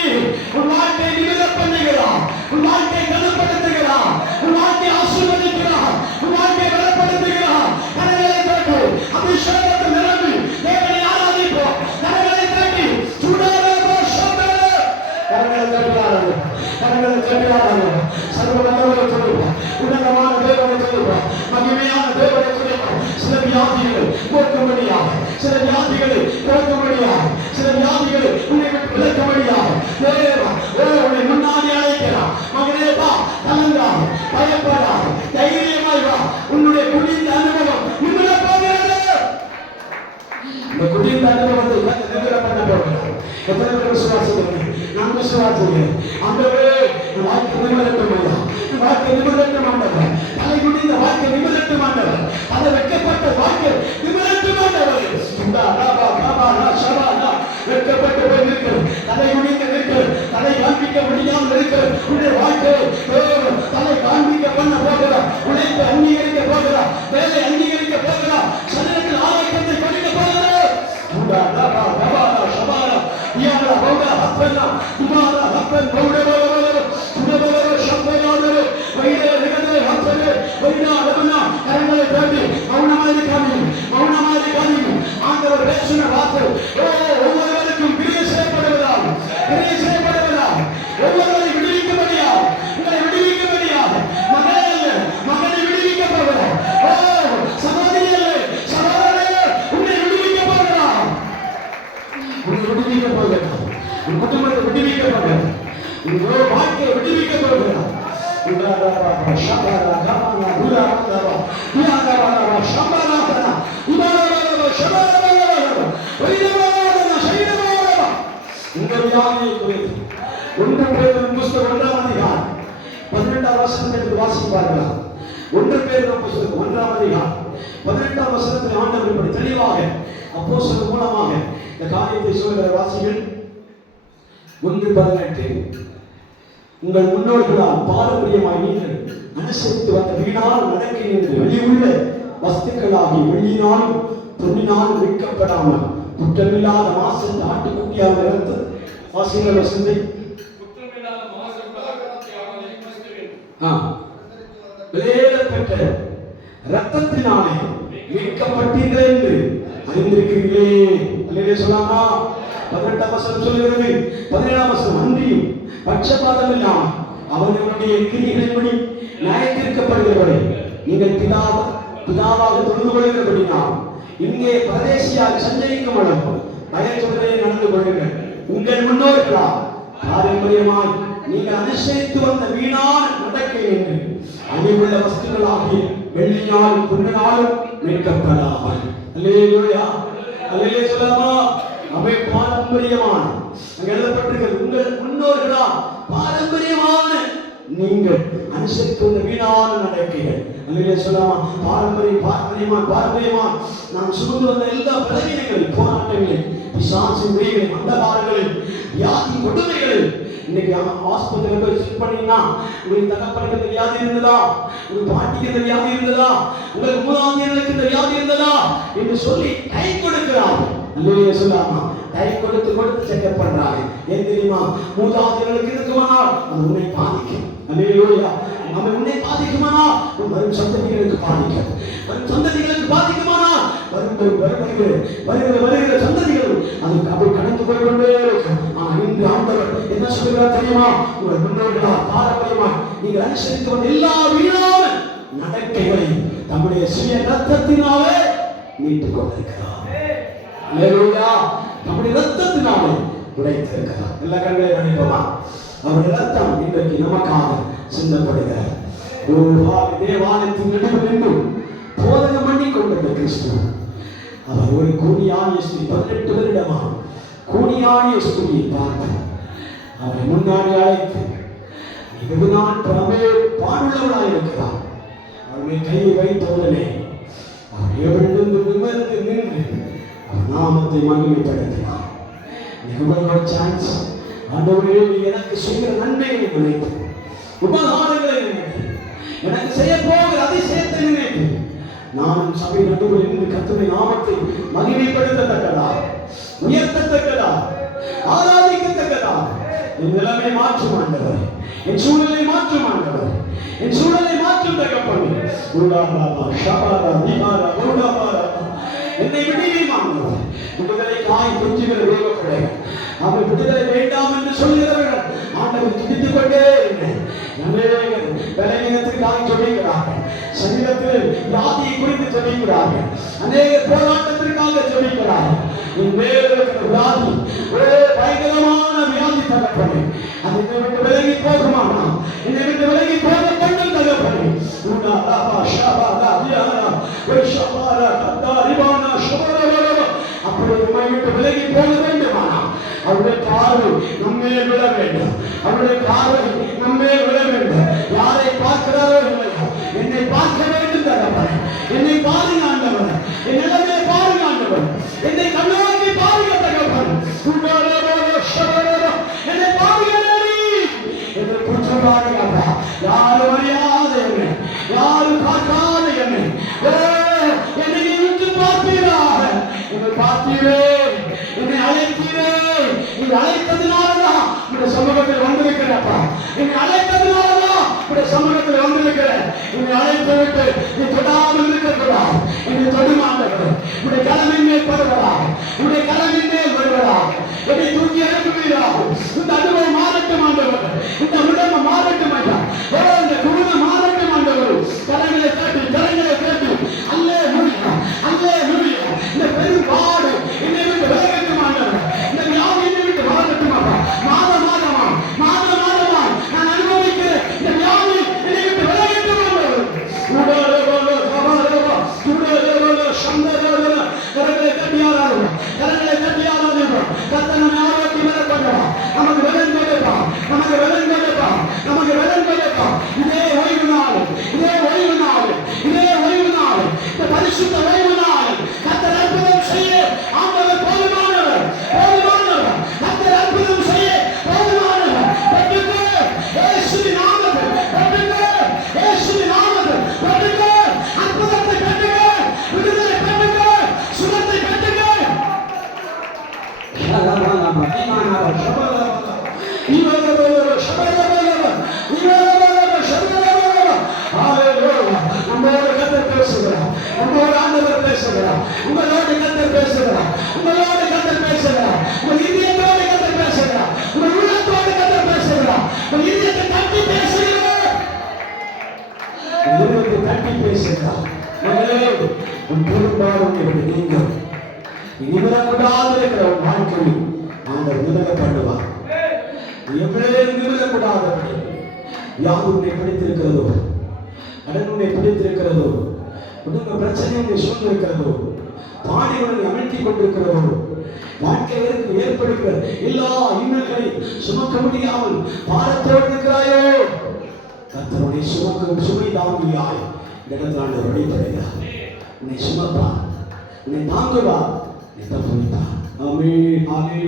உன் வாழ்க்கை நிமிர பண்ணுகிறார், உன் வாழ்க்கை கனப்படுத்துகிறார், உன் வாழ்க்கை ஆசீர்வதிக்கிறார், உன் வாழ்க்கை பலப்படுத்துகிறார். கரங்களை தட்டி அபிஷேகத்தை நிரம்பி தேவனை ஆராதிப்போம். கரங்களை தட்டி சுடரோ சபரோ, கரங்களை தட்டி ஆராதிப்போம், கரங்களை தட்டி ஆராதிப்போம். சர்வ வல்லவரை சொல்லுவோம், உன்னதமான தேவனை சொல்லுவோம், மகிமையான தேவனை சொல்லுவோம். சில வியாதிகளை போக்கும்படியாக, சில வியாதிகளை போக்கும்படியாக, சில வியாதிகளை உன்னை விட்டு விலக்கும்படியாக தேவன் உன்னை முன்னாடி அழைக்கிறார். மகனே வா, கலங்காத, பயப்படாத, தைரியமாய் வா. உன்னுடைய குடிந்த அனுபவம் நிமிர போகிறது. இந்த குடிந்த அனுபவத்தை நிமிர பண்ண போகிறார். எத்தனை பேர் விசுவாசிக்கிறீங்க? நான் விசுவாசிக்கிறேன். ஆண்டவரே, என் வாழ்க்கை நிமிரட்டும் ஐயா, என் வாழ்க்கை நிமிரட்டும் ஆண்டவர். தலை குடிந்த வாழ்க்கை நிமிரட்டும் ஆண்டவர். அதை வெட்கப்பட்ட வாழ்க்கை நிமிரட்டும் ஆண்டவர். வெட்கப்பட்டு போய் நிற்கிறது, தலை குடிந்து நிற்கிறது, தலை காண்பிக்க முடியாமல் இருக்கிறது. உன்னுடைய வாழ்க்கை தலை காண்பிக்க பண்ண போகிறார். உழைப்பு அங்கீகரிக்க போகிறார், வேலை அங்கீகரிக்க போகிறார், சரீரத்தில் ஆரோக்கியத்தை கொடுக்க போகிறார். சபா குடும்பத்தை விடுவிக்க போகிறார். உங்களோட வாழ்க்கையை விடுவிக்க போகிறார். இந்த வியாதியை குறித்து 1 பேதுரு புத்தகம் 1ஆம் அதிகாரம் 18ஆம் வசனத்தை வாசிப்பார்களா? 1 பேதுரு புத்தகம் 1ஆம் அதிகாரம் 18ஆம் வசனத்தில் ஆண்டவர் இப்படி தெளிவாக அப்போஸ்தலர் மூலமாக இந்த காரியத்தை சொல்கிற வாசிகள். 1:18 உங்கள் முன்னோர்களால் பாரம்பரியமாய் நீங்கள் அனுசரித்து வந்த வீணால் நடக்கை என்று வெளியுள்ள வஸ்துக்களாகி வெள்ளினாலும் பொன்னினாலும் விற்கப்படாமல் குற்றமில்லாத மாசம் ஆட்டுக்குட்டியாக இருந்து வாசிகள் வசந்தை விலையேறப்பெற்ற ரத்தத்தினாலே மீட்கப்பட்டீர்கள் என்று அறிந்திருக்கிறீர்களே. அல்லேலூயா சொல்லாமா? 18ஆம் வசனம் சொல்கிறது. 17ஆம் வசனம் அன்றியும் பட்சபாதம் இல்லாமல் அவர்களுடைய கிரியைகளின்படி நியாயத்தீர்க்கப்படுகிறவரை நீங்கள் பிதாவாக தொழுது கொள்கிறபடினால் இங்கே பரதேசியாக சஞ்சரிக்கும் அளவு பயத்துடனே நடந்து கொள்ளுங்கள். உங்கள் முன்னோர்களால் பாரம்பரியமாய் நீங்கள் அனுசரித்து வந்த வீணான நடக்கை என்று அழிவுள்ள வஸ்துக்களாகிய வெள்ளியாலும் பொன்னினாலும் மீட்கப்படாமல். அல்லேலூயா அல்லேலூயா சொல்லாமா? அவை பாரம்பரியமான அங்க எழுதப்பட்டிருக்கிறது. உங்கள் முன்னோர்களால் பாரம்பரியமான நீங்கள் அனுசரித்து வந்த வீணான நடக்கைகள். அல்லேலூயா சொல்லாமா? பாரம்பரியமா நாம் சுமந்து வந்த எல்லா பலவீனங்களில், போராட்டங்களில், பிசாசின் விளைவுகளில், அந்தகாரங்களில், வியாதி கொடுமைகளில் இன்னைக்கு ஆஸ்பத்திரியில் போய் செக் பண்ணீங்கன்னா உங்களுக்கு தகப்பனுக்கு இந்த வியாதி இருந்ததா, உங்க பாட்டிக்கு இந்த வியாதி இருந்ததா, உங்களுக்கு மூதாதையர்களுக்கு இந்த வியாதி இருந்ததா என்று சொல்லி கை கொடுக்கிறார். அல்லேலூயா சொல்லாமா? கை கொடுத்து செக்அப் பண்றாங்க. ஏன் தெரியுமா? மூதாதையர்களுக்கு இருக்குமானால் அது உன்னை பாதிக்கும். அல்லேலூயா. நம்ம உன்னை பாதிக்குமானால் வரும் சந்ததிகளுக்கு பாதிக்கும். வரும் சந்ததிகளுக்கு பாதிக்குமானால் வருகிற சந்ததிகள் அதுக்கு அப்படி கடந்து போய் கொண்டே இருக்கும். இன்று ஆண்டவர் என்ன சொல்கிறார் தெரியுமா? உங்கள் முன்னோர்களால் பாரம்பரியமா நீங்கள் அனுசரித்து வந்த எல்லா வீணான நடக்கைகளை தம்முடைய சுய ரத்தத்தினாலே மீட்டுக் கொண்டிருக்கிறார். அல்லேலூயா. நம்முடைய ரத்தத்தினாலே உடைத்திருக்கிறார். எல்லா கண்களை நினைப்போமா? அவருடைய ரத்தம் இன்றைக்கு நமக்காக சிந்தப்படுகிறார். தேவாலயத்தின் நடுவில் நின்று போதனை பண்ணி கொண்டிருந்த கிறிஸ்து அவர் ஒரு கூனியானிய ஸ்திரீ 18 வருடமா கூனியானிய ஸ்திரியை பார்த்து அவரை முன்னாடி அழைத்து வெகு நாள் பாடுள்ளவளாய் இருக்கிறார். அவருடைய கையை வைத்த உடனே அவர் எழுந்து நிமிர்ந்து நின்று அவர் நாமத்தை மகிமைப்படுத்தினார். சான்ஸ் ஆண்டவரே, எனக்கு செய்கிற நன்மைகளை நினைத்து, உபகாரங்களை நினைத்து, எனக்கு செய்ய போகிற அதிசயத்தை நினைத்து நானும் சபை நடுவில் இருந்து கர்த்தருடைய நாமத்தை மகிமைப்படுத்தத்தக்கதா, உயர்த்தத்தக்கதா, ஆராதிக்கத்தக்கதா என் நிலைமை மாற்றும் ஆண்டவர், என் சூழலை மாற்றும் ஆண்டவர், என் சூழலை மாற்றும் தகப்பனே. என்னை விடுவியும் ஆண்டவர். விடுதலை காய் கொஞ்சுகிற வேகப்படை அவரை விடுதலை வேண்டாம் என்று சொல்கிறவர்கள் ஆண்டவர் துடித்துக் கொண்டே பலவீனத்திற்காக ஜெபிக்கிறார்கள், சரீரத்தில் வியாதியை குறித்து ஜெபிக்கிறார்கள், அநேக போராட்டத்திற்காக ஜெபிக்கிறார்கள். வியாதி ஒரே பயங்கரமான வியாதி தகப்பனே, அது என்னை விட்டு விலகி போகுமானா, என்னை விட்டு விலகி போக பண்ணும் தகப்பனே. அப்படி உண்மை விட்டு விலகி போக வேண்டுமானா அவருடைய பார்வை நம்மே விட வேண்டும், அவருடைய பார்வை நம்மே விட வேண்டும். யாரை பார்க்கிறாரோ இல்லையோ என்னை பார்க்க வேண்டும் தகப்பனே. என்னை பாருங்க ஆண்டவர், என் நிலைமையை பாருங்க ஆண்டவர், என்னை கண்ணோக்கி பாருங்க தகப்பன். என்னை பாருங்க, என்னை குற்றம் பாருங்க. யாரும் அறியாத என்னை, யாரும் பார்க்காத என்னை, என்னை நீ விட்டு பார்த்தீராக, என்னை பார்த்தீரே, என்னை அழைத்தீரே. நீ அழைத்ததுனாலதான் உடைய சமூகத்தில் வந்திருக்கிறப்பா, என்னை அழைத்ததுனாலதான் உடைய சமூகத்தில் வந்திருக்கிறேன். என்னை அழைத்து விட்டு நீ தொடாமல் இருக்கக்கூடாது. என்னை தொடுமாண்டவர் உடைய கலமின் மேல் படுவதாக, உடைய கலமின் மேல் வருவதாக, என்னை தூக்கி அனுப்புவீராக. இந்த அனுபவம் மாறட்டும் ஆண்டவர், இந்த உடம்பு மாறட்டும் ஐயா, இந்த குடும்பம் மாறட்டும் ஆண்டவர். கரங்களை கேட்டு அல்லே முடியா, அல்லே முடியா. இந்த பெரும் பாடு என்னை விட்டு விலகட்டும் ஆண்டவர், இந்த வியாதி என்னை விட்டு வரட்டும் அப்பா. உங்களோடு கர்த்தர் பேசுகிறார். உங்களோடு கர்த்தர் பேசுகிறார். உங்கள் இதயத்தோடு கர்த்தர் பேசுகிறார். உங்கள் உள்ளத்தோடு கர்த்தர் பேசுகிறார். உங்கள் இதயத்தை தட்டி பேசுகிறார். உள்ளத்தை தட்டி பேசுகிறார். மகளே, உன் பெரும்பாலும் நீங்கள் நிமிடக்கூடாது இருக்கிற உன் வாழ்க்கையில் ஆண்டவர் நிமிட பண்ணுவார். எவ்வளவு நிமிடக்கூடாதபடி யாது உன்னை பிடித்திருக்கிறதோ, கடன் உன்னை பிடித்திருக்கிறதோ, குடும்ப பிரச்சனை உன்னை சூழ்ந்திருக்கிறதோ, பாடி உன்னை அமிழ்த்தி கொண்டிருக்கிறதோ, வாழ்க்கையில் ஏற்படுகிற எல்லா இன்னல்களையும் சுமக்க முடியாமல் பாரத்தோடு இருக்கிறாயோ, கர்த்தருடைய சுமக்கும் சுமை தாங்கியாய் இந்த இடத்தில் ஆண்டவர் வழிபடுகிறார். உன்னை சுமப்பார், உன்னை தாங்குவார், நீ தப்புவித்தார். ஆமென்.